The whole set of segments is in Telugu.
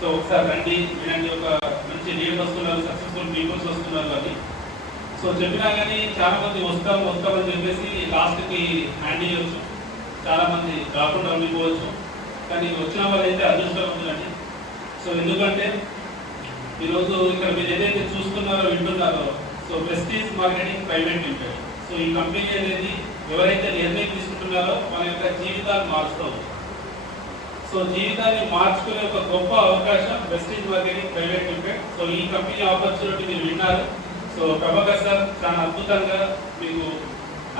సో ఒకసారి రండి వినండి, ఒక మంచి లీడర్ వస్తున్నారు, సక్సెస్ఫుల్ పీపుల్స్ వస్తున్నారు అని. సో చెప్పినా కానీ చాలా మంది వస్తామని చెప్పేసి లాస్ట్కి హ్యాండ్ ఇవ్వచ్చు, చాలా మంది రాకుండా ఉండిపోవచ్చు. కానీ వచ్చిన వాళ్ళైతే అదృష్టవంతులండి. సో ఎందుకంటే ఈరోజు ఇక్కడ మీరు ఏదైతే చూస్తున్నారో వింటున్నారో, so Prestige Marketing private Limited. So ఈ కంపెనీ అనేది ఎవరైతే నిర్ణయం తీసుకుంటున్నారో వాళ్ళ యొక్క జీవితాలు మారుస్తారు. సో జీవితాన్ని మార్చుకునే ఒక గొప్ప అవకాశం prestige Marketing private Limited. So ఈ కంపెనీ ఆపర్చునిటీ మీరు విన్నారు. సో ప్రభాకర్ సార్ చాలా అద్భుతంగా మీకు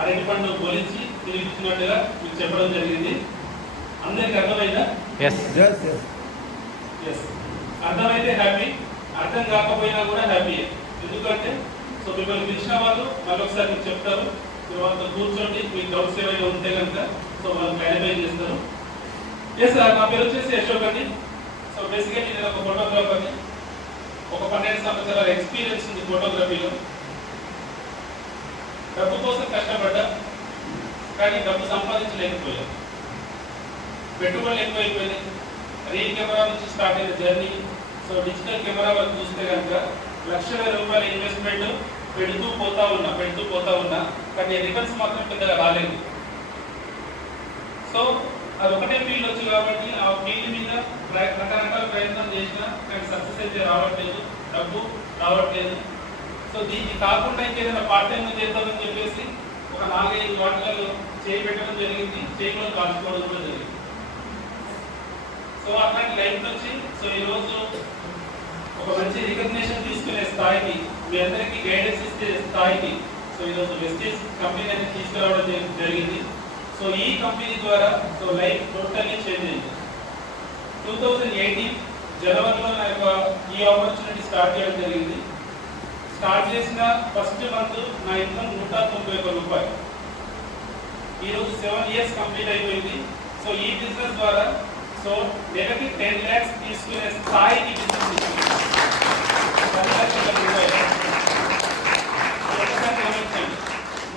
అరటి పండు గురించి తిరిగిచ్చినట్టుగా మీకు చెప్పడం జరిగింది. అందరికి అర్థమైందా? అర్థమైతే హ్యాపీ, అర్థం కాకపోయినా కూడా హ్యాపీ. ఎందుకంటే సో మిమ్మల్ని పిలిచిన వాళ్ళు మరొకసారి మీకు చెప్తారు, వాళ్ళతో కూర్చోండి, మీకు డౌట్స్ ఏమైనా ఉంటే కనుక సో వాళ్ళు క్లారిఫై చేస్తారు. ఎస్ సార్, నా పేరు వచ్చేసి అశోక్ అండి. సో బేసిక్గా నేను ఒక ఫోటోగ్రాఫర్ని, ఒక 12 సంవత్సరాల ఎక్స్పీరియన్స్ ఉంది ఫోటోగ్రఫీలో. డబ్బు కోసం కష్టపడ్డా, కానీ డబ్బు సంపాదించలేకపోయాను. పెట్టుబడులు ఎక్కువైపోయినాయి. రీల్ కెమెరా నుంచి స్టార్ట్ అయిన జర్నీ సో డిజిటల్ కెమెరా వరకు చూస్తే కనుక లక్షల రూపాయల ఇన్వెస్ట్మెంట్ పెడుతూ పోతా ఉన్నా కానీ రిటర్న్స్ మాత్రం పెద్దగా రాలేదు. సో అది ఒకటే ఫీల్డ్ వచ్చు కాబట్టి ఆ ఫీల్డ్ మీద రకరకాల ప్రయత్నం చేసినా కానీ సక్సెస్ అయితే రావట్లేదు, డబ్బు రావట్లేదు. సో దీనికి కాకుండా ఇంకేదైనా పార్ట్ టైం చేద్దామని చెప్పేసి ఒక 4-5 వాటిలలో చేయి పెట్టడం జరిగింది, చేయిలో కాల్చుకోవడం కూడా జరిగింది. సో అట్లాంటి లైఫ్ నుంచి సో ఈరోజు ఒక మంచి రికగ్నిషన్ తీసుకునే స్థాయికి, మీ అందరికీ గైడెన్స్ ఇచ్చే స్థాయికి సో ఈరోజు వెస్టేజ్ కంపెనీ అనేది తీసుకురావడం జరిగింది. సో ఈ కంపెనీ ద్వారా సో లైఫ్ టోటల్లీ చేంజ్ అయింది. 2018 జనవరిలో నా యొక్క ఈ ఆపర్చునిటీ స్టార్ట్ చేయడం జరిగింది. స్టార్ట్ చేసిన ఫస్ట్ మంత్ నా ఇన్కమ్ 191 రూపాయలు. ఈరోజు 7 ఇయర్స్ కంప్లీట్ అయిపోయింది. సో ఈ బిజినెస్ ద్వారా సో నెలకి 10 lakhs తీసుకునే స్థాయికి బిజినెస్ తీసుకుంది. 10 లక్షల రూపాయలు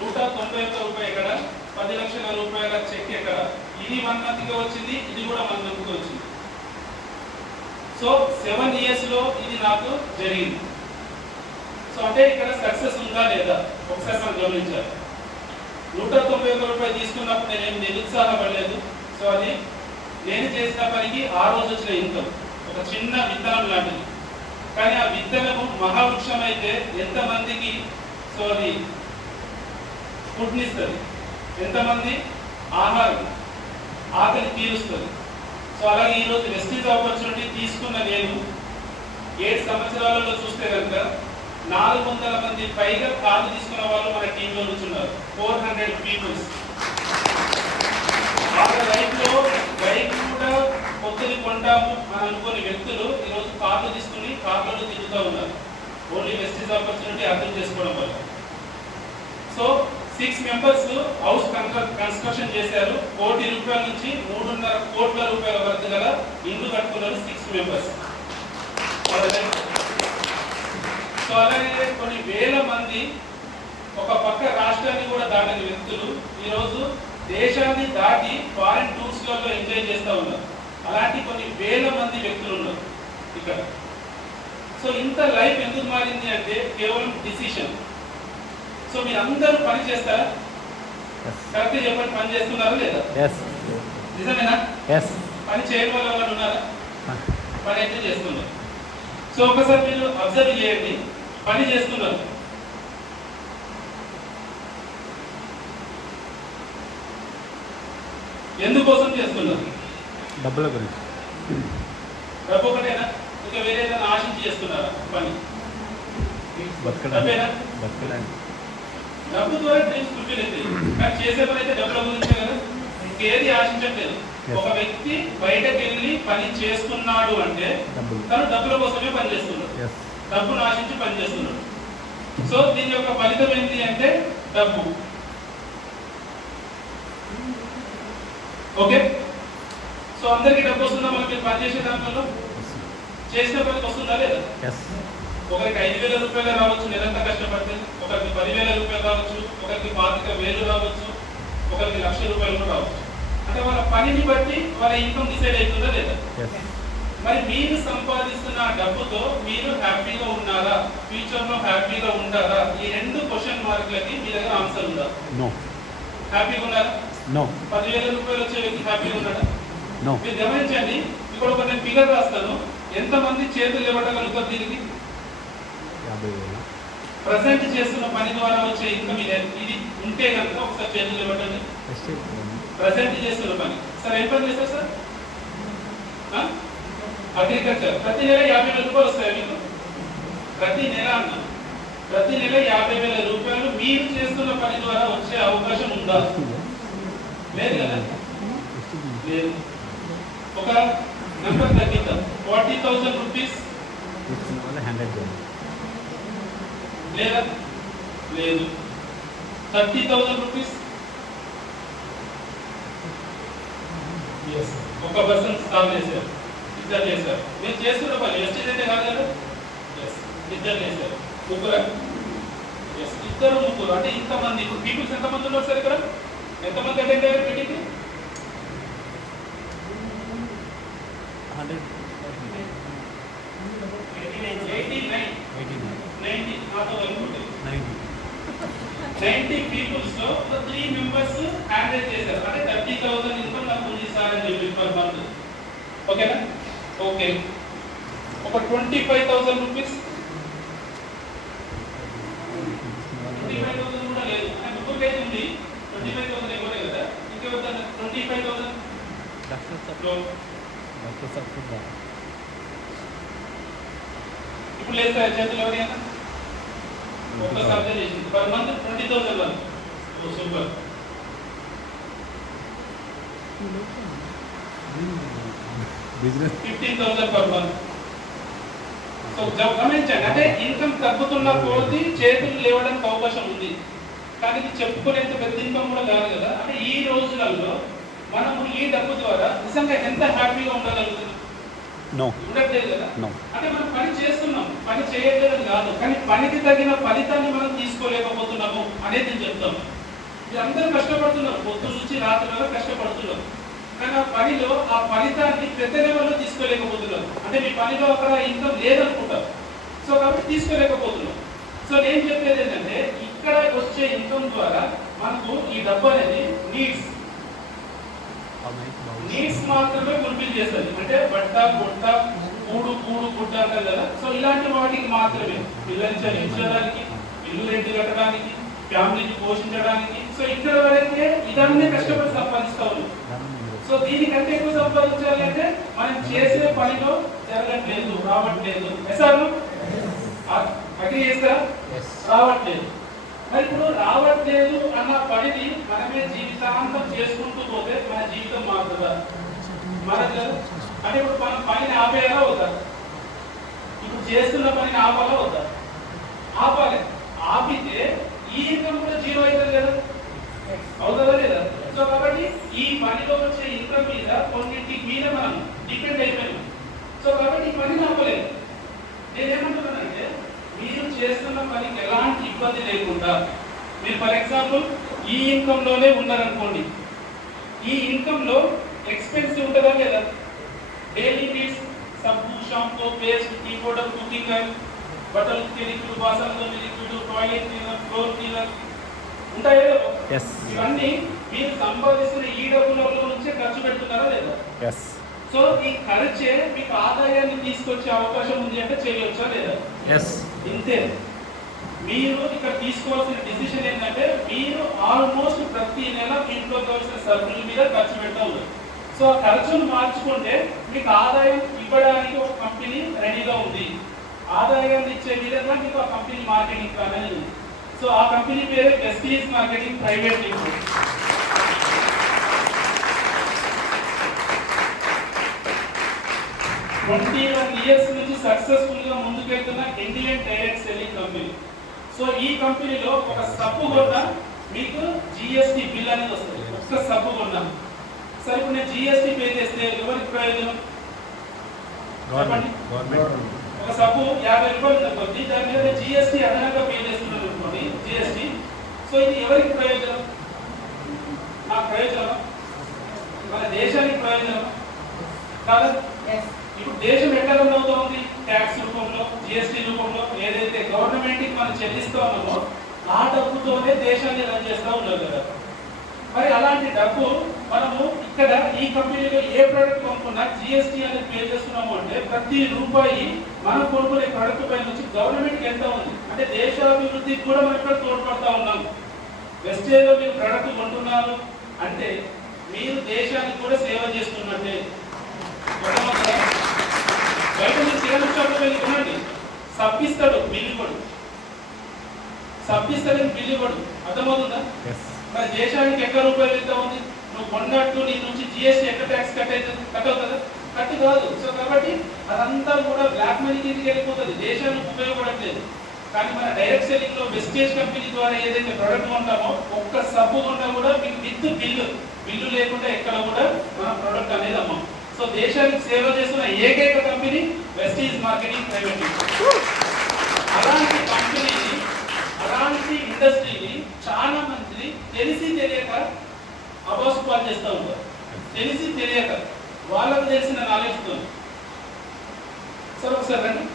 191 రూపాయలు ఎక్కడ, 10 లక్షల రూపాయల చెక్ ఎక్కడ. ఇది 1 మంత్కి వచ్చింది, ఇది కూడా 1 మంత్కి వచ్చింది. సో 7 ఇయర్స్ లో ఇది నాకు జరిగింది. సో అంటే ఇక్కడ సక్సెస్ ఉందా లేదా ఒకసారి మనం గమనించాలి. 191 రూపాయలు తీసుకున్నప్పుడు నేనేం నిరుత్సాహపడలేదు. సో అది నేను చేసిన పనికి ఆ రోజు వచ్చిన ఇన్కమ్ ఒక చిన్న విత్తనం లాంటిది. కానీ ఆ విత్తనము మహావృక్షం అయితే ఎంతమందికి సో అది ఫుడ్నిస్తుంది, ఎంతమంది ఆహారం ఆకలి తీరుస్తుంది. సో అలాగే ఈరోజు వెస్టేజ్ ఆపర్చునిటీ తీసుకున్న నేను 7 సంవత్సరాలలో చూస్తే కనుక 400 మంది పైగా కార్డు తీసుకున్న వాళ్ళు మన టీంలో కూర్చున్నారు. 400 పీపుల్స్. వాళ్ళ లైఫ్లో బైక్ కూడా కొత్తది కొంటాము అని అనుకునే వ్యక్తులు ఈరోజు కార్లు తీసుకుని కార్లలో తిరుగుతూ ఉన్నారు. ఓన్లీ వెస్టేజ్ ఆపర్చునిటీ అర్థం చేసుకోవడం వల్ల. సో 6 మెంబర్స్ హౌస్ కన్స్ట్రక్షన్ చేశారు. 1 కోటి రూపాయల నుంచి 3.5 కోట్ల రూపాయల వరకు గల ఇల్లు కట్టుకున్నారు 6 మెంబర్స్. సో అలాగే కొన్ని వేల మంది ఒక పక్క రాష్ట్రాన్ని కూడా దాటని వ్యక్తులు ఈరోజు దేశాన్ని దాటి ఫారిన్ టూర్స్లలో ఎంజాయ్ చేస్తూ ఉన్నారు. అలాంటి కొన్ని వేల మంది వ్యక్తులు ఉన్నారు ఇక్కడ. సో ఇంత లైఫ్ ఎందుకు మారింది అంటే కేవలం డిసిషన్. సో మీరు అందరూ పని చేస్తారా? కరెక్ట్ చెప్పండి, పని చేస్తున్నారా లేదా? నిజమేనా? పని చేయడం వల్ల వాళ్ళు ఉన్నారా? పని అయితే చేస్తున్నారు. సో ఒకసారి మీరు అబ్జర్వ్ చేయండి, పని చేస్తున్నారు. ఎందుకోసం చేస్తున్నారు? డబ్బుల గురించి. డబ్బు ఒకటేనా? ఇంకా వేరే ఏదైనా ఆశించి చేస్తున్నారా పని? డబ్బేనా? డబ్బు ద్వారా డ్రీమ్స్ ఫుల్ఫిల్ అవుతాయి. కానీ చేసే పని అయితే డబ్బుల గురించే కదా, ఇంకేది ఆశించట్లేదు. ఒక వ్యక్తి బయటకు వెళ్ళి పని చేస్తున్నాడు అంటే తను డబ్బుల కోసమే పని చేస్తున్నాడు, డబ్బును ఆశించి పని చేస్తున్నాడు. సో దీని యొక్క ఫలితం ఏంటి అంటే డబ్బు. ఓకే, సో అందరికీ డబ్బు వస్తుందా? మనకి పని చేసే దాంట్లో చేసిన పనికి వస్తుందా లేదా? ఒకరికి 5,000 రూపాయలు రావచ్చు నెలంతా కష్టపడితే, ఒకరికి 10,000 రూపాయలు రావచ్చు, ఒకరికి 25,000 రావచ్చు, ఒకరికి 1,00,000 రూపాయలు కూడా రావచ్చు. అంటే వాళ్ళ పనిని బట్టి వాళ్ళ ఇన్కమ్ డిసైడ్ అవుతుందా లేదా? మరి మీరు సంపాదిస్తున్న డబ్బుతో మీరు హ్యాపీగా ఉన్నారా, ఫ్యూచర్ లో హ్యాపీగా ఉంటారా? ఈ 2 క్వశ్చన్ మార్కులకి మీ దగ్గర ఆన్సర్ ఉందా? నో. హ్యాపీగా ఉన్నారా? నో. 10,000 రూపాయలు వచ్చే వ్యక్తి హ్యాపీగా ఉన్నాడా? నో. మీరు గమనించండి, ఇప్పుడు ఒక నేను ఫిగర్ రాస్తాను. ఎంతమంది చేతులు ఇవ్వగలుగుతారు దీనికి? 50,000. ప్రజెంట్ చేస్తున్న పని ద్వారా వచ్చే ఇన్కమ్ ఇది ఉంటే కనుక ఒకసారి చేతులు ఇవ్వటండి. ప్రజెంట్ చేస్తున్న పని సార్ ఏం పని చేస్తారు సార్? అగ్రికల్చర్. ప్రతి నెల 50,000 రూపాయలు వస్తాయి మీకు. ప్రతి నెల అన్న ప్రతి నెల 50,000 రూపాయలు మీరు చేస్తున్న పని ద్వారా వచ్చే అవకాశం ఉందా? లేదు కదా? లేదు. ఒక నెంబర్ తగ్గిద్దాం. 40,000 రూపీస్ లేదా? లేదు. 30,000 రూపీస్ ఒక పర్సన్ సాల్వ్ చేశారు, ఇద్దరు చేశారు. మీరు చేస్తున్న పని ఎస్టీ అయితే కాదు కదా? ఇద్దరు చేశారు. ముగ్గురు, ఇద్దరు ముగ్గురు అంటే ఇంతమంది. ఇప్పుడు పీపుల్స్ ఎంతమంది ఉన్నారు సార్ ఇక్కడ? ఎంతమంది అటెండ్ అయ్యారు మీటింగ్కి? 90 పీపుల్స్ లో 3 మెంబర్స్ హ్యాండిల్ చేశారు. అంటే 30,000 ఇన్కమ్ నాకు ఉంది సార్ అని చెప్పి పర్ మంత్. ఓకేనా? ఓకే. ఒక 25,000 రూపీస్, 25,000 కూడా లేదు. ముగ్గురు అయితే ఉంది. 25,000 ఇవ్వలే కదా? ఇంకెవరు? 25,000 ఇప్పుడు లేదు సార్ చేతులు ఎవరైనా? ఒక సబ్జెక్ట్ చేసింది పర్ మంత్ 20,000 వన్. ఓ సూపర్. 15,000 per month. సో గమనించండి, అంటే ఇన్కమ్ తగ్గుతున్న కొద్దీ చేతులు లేవడానికి అవకాశం ఉంది. కానీ ఇది చెప్పుకునేంత పెద్ద ఇన్కమ్ కూడా కాదు కదా. అంటే ఈ రోజులలో మనము ఈ డబ్బు ద్వారా నిజంగా ఎంత హ్యాపీగా ఉండగలుగుతున్నాం? ఉండట్లేదు కదా. అంటే మనం పని చేస్తున్నాం, పని చేయట్లేదు కాదు, కానీ పనికి తగిన ఫలితాన్ని మనం తీసుకోలేకపోతున్నాము అనేది నేను చెప్తాను. అందరూ కష్టపడుతున్నారు, పొద్దున్న నుంచి రాత్రి వరకు కష్టపడుతున్నారు, కానీ ఆ పనిలో ఆ ఫలితాన్ని పెద్ద లెవెల్లో తీసుకోలేకపోతున్నారు. అంటే మీ పనిలో అక్కడ ఇన్కమ్ లేదనుకుంటారు, సో కాబట్టి తీసుకోలేకపోతున్నాం. సో నేను చెప్పేది ఏంటంటే, ఇక్కడ వచ్చే ఇన్కమ్ ద్వారా మనకు ఈ డబ్బు అనేది నీడ్స్ మాత్రమే ఫుల్ఫిల్ చేస్తుంది. అంటే బట్ట గుట్ట కూడు గుడ్డ అంటారు కదా. సో ఇలాంటి వాటికి మాత్రమే, పిల్లల్ని చదివించడానికి, ఇల్లు రెంట్ కట్టడానికి, ఫ్యామిలీని పోషించడానికి. సో ఇక్కడ వరకే ఇదన్నీ కష్టపడి సంపాదిస్తాము. సో దీనికంటే ఎక్కువ సంపాదించాలి అంటే మనం చేసే పనిలో జరగట్లేదు, రావట్లేదు. అగ్రి చేస్తా? రావట్లేదు. మరి ఇప్పుడు రావట్లేదు అన్న పనిని మనమే జీవితాంతం చేసుకుంటూ పోతే మన జీవితం మారుతుందా? మారదు. అంటే ఇప్పుడు మనం పనిని ఆపేయాలా వద్దా? ఇప్పుడు చేస్తున్న పనిని ఆపాలా వద్దా? ఆపాలి. ఆపితే ఈ ఇన్కమ్ కూడా జీరో అవుతుంది కదా, అవుతుందా లేదా? సో కాబట్టి ఈ పనిలో వచ్చే ఇన్కమ్ మీద కొన్నింటి మీద మనం డిపెండ్ అయిపోయినాం. సో కాబట్టి ఈ పనిని ఆపలేదు. నేనేమంటున్నానంటే, మీరు చేస్తున్న పనికి ఎలాంటి ఇబ్బంది లేకుండా, మీరు ఫర్ ఎగ్జాంపుల్ ఈ ఇన్కమ్ లోనే ఉన్నారనుకోండి, ఈ ఇన్కమ్ లో ఎక్స్పెన్సివ్ ఉంటుందా లేదా? డైలీ నీడ్స్, సబ్బు, shampoo, paste, tea powder, cooking oil, బట్టలు ఉతికే లిక్విడ్, బాసనలు liquid, toilet cleaner, floor cleaner ఉంటాయో లేదో? ఇవన్నీ మీరు సంపాదిస్తున్న ఈ డబ్బులలో నుంచే ఖర్చు పెడుతున్నారా లేదా? సో ఈ ఖర్చే మీకు ఆదాయాన్ని తీసుకొచ్చే అవకాశం ఉంది అంటే చేయవచ్చా లేదా? ఇంతే. మీరు ఇక్కడ తీసుకోవాల్సిన డిసిషన్ ఏంటంటే, మీరు ఆల్మోస్ట్ ప్రతి నెల ఇంట్లో కావాల్సిన సరుకుల మీద ఖర్చు పెడతా ఉన్నారు. సో ఆ ఖర్చును మార్చుకుంటే మీకు ఆదాయం ఇవ్వడానికి ఒక కంపెనీ రెడీగా ఉంది. ఆదాయాన్ని ఇచ్చే విధంగా మీకు ఆ కంపెనీ మార్కెటింగ్ ప్లాన్ అనేది ఉంది. సో ఆ కంపెనీ పేరు Vestige Marketing private Limited. 21 years నుంచి సక్సెస్ఫుల్ గా ముందుకెళ్తున్న Indian direct selling company. So ఈ కంపెనీలో ఒక సబ్బు కొన్నా మీకు జిఎస్టి బిల్ అనేది వస్తుంది. ఒక సబ్బు కొన్నా సరే, ఇప్పుడు నేను జిఎస్టి పే చేస్తే ఎవరికి ప్రయోజనం? ఒక సబ్బు 50 రూపాయలు అనుకోండి, దాని మీద జిఎస్టి అదనంగా పే చేస్తున్నాను అనుకోండి, జిఎస్టి. సో ఇది ఎవరికి ప్రయోజనం? నాకు ప్రయోజనం, మన దేశానికి ప్రయోజనం కాదు. ఇప్పుడు దేశం ఎట్లా రన్ అవుతోంది? ట్యాక్స్ రూపంలో, జిఎస్టీ రూపంలో ఏదైతే గవర్నమెంట్ కి మనం చెల్లిస్తూ ఉన్నామో ఆ డబ్బుతోనే దేశాన్ని రన్ చేస్తూ ఉన్నారు కదా. మరి అలాంటి డబ్బు మనము ఇక్కడ ఈ కంపెనీలో ఏ ప్రోడక్ట్ కొనుక్కున్నా జిఎస్టీ అనేది పే చేస్తున్నాము అంటే ప్రతి రూపాయి మనం కొనుక్కునే ప్రోడక్ట్ పై నుంచి గవర్నమెంట్కి ఎంత ఉంది అంటే దేశాభివృద్ధికి కూడా మనం ఇక్కడ తోడ్పడతా ఉన్నాం. వెస్టేజ్లో మీరు ప్రోడక్ట్ కొంటున్నారు అంటే మీరు దేశానికి కూడా సేవ చేస్తున్నట్టే. బయట మీరు కిరాణా షాప్లో వెళ్ళి కొనండి, సబ్బిస్తాడు బిల్లు కూడా, సబ్బిస్తాడని బిల్లు కూడా, అర్థమవుతుందా? మరి దేశానికి ఎక్కడ రూపాయలు ఎంత ఉంది? నువ్వు కొన్నట్టు నీ నుంచి జిఎస్టీ ఎక్కడ ట్యాక్స్ కట్ అవుతుందా? కట్ కాదు. సో కాబట్టి అదంతా కూడా బ్లాక్ మనీ కిందకి వెళ్ళిపోతుంది, దేశానికి ఉపయోగపడట్లేదు. కానీ మన డైరెక్ట్ సెల్లింగ్ లో వెస్టేజ్ కంపెనీ ద్వారా ఏదైతే ప్రొడక్ట్ కొంటామో ఒక్క సబ్బు కొంటా కూడా మీకు విత్ బిల్లు లేకుండా ఎక్కడ కూడా మన ప్రొడక్ట్ అనేది అమ్మాం. సో దేశానికి సేవ చేస్తున్న ఏకైక company Vestige marketing private limited. అలాంటి కంపెనీని, అలాంటి ఇండస్ట్రీని చాలా మంది తెలిసి తెలియక అబాసు పాలు చేస్తూ ఉంటారు. తెలిసి తెలియక వాళ్ళకు తెలిసిన నాలెడ్జ్తో. సార్ ఒకసారి రండి.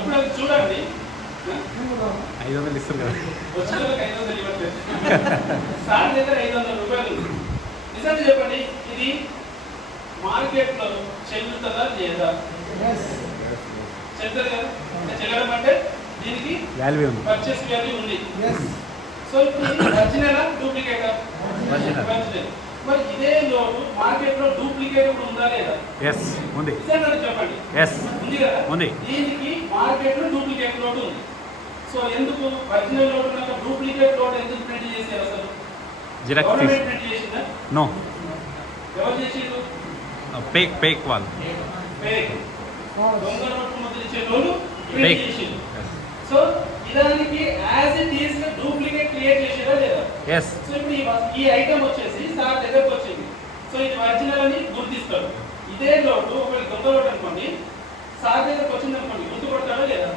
ఇప్పుడు అది చూడండి, 500 ఇస్తారు కదా, వచ్చిన 500 ఇవ్వట్లేదు, సార్ దగ్గర 500 రూపాయలు. నిజంగా చెప్పండి, ఇది మార్కెట్ లో చెల్లుతుందా లేదా? చెల్లుతుంది కదా. చెల్లడం అంటే దీనికి వాల్యూ ఉంది, పర్చేస్ వాల్యూ ఉంది. సో ఇప్పుడు ఒరిజినల్ డూప్లికేటా? ఒరిజినల్. మరి ఇదే లోటు మార్కెట్ లో డూప్లికేట్ కూడా ఉందా లేదా? ఉంది. చెప్పండి, ఉంది కదా. ఉంది. దీనికి మార్కెట్ లో డూప్లికేట్ లోటు ఉంది. సో ఎందుకు ఒరిజినల్ లోటు కనుక డూప్లికేట్ లోటు ఎందుకు ప్రింట్ చేశారు? అసలు గవర్నమెంట్ ప్రింట్ చేసిందా? నో. ఎవరు చేసిండ్రు? పేక్ వాళ్ళు. పేక్ దొంగ నోటు ముద్రించే లోటు ప్రింట్ చేసిండ్రు. సో ఇదానికి as it is duplicate create చేసారా లేదా? సో ఇప్పుడు ఈ ఐటమ్ వచ్చేసి సార్ దగ్గరకు వచ్చింది. సో ఇది ఒరిజినల్ అని గుర్తిస్తాడు. ఇదే లోటు ఒకవేళ దొంగ లోటు అనుకోండి, సార్ దగ్గరకు వచ్చింది అనుకోండి, గుర్తుపడతాడా లేదా?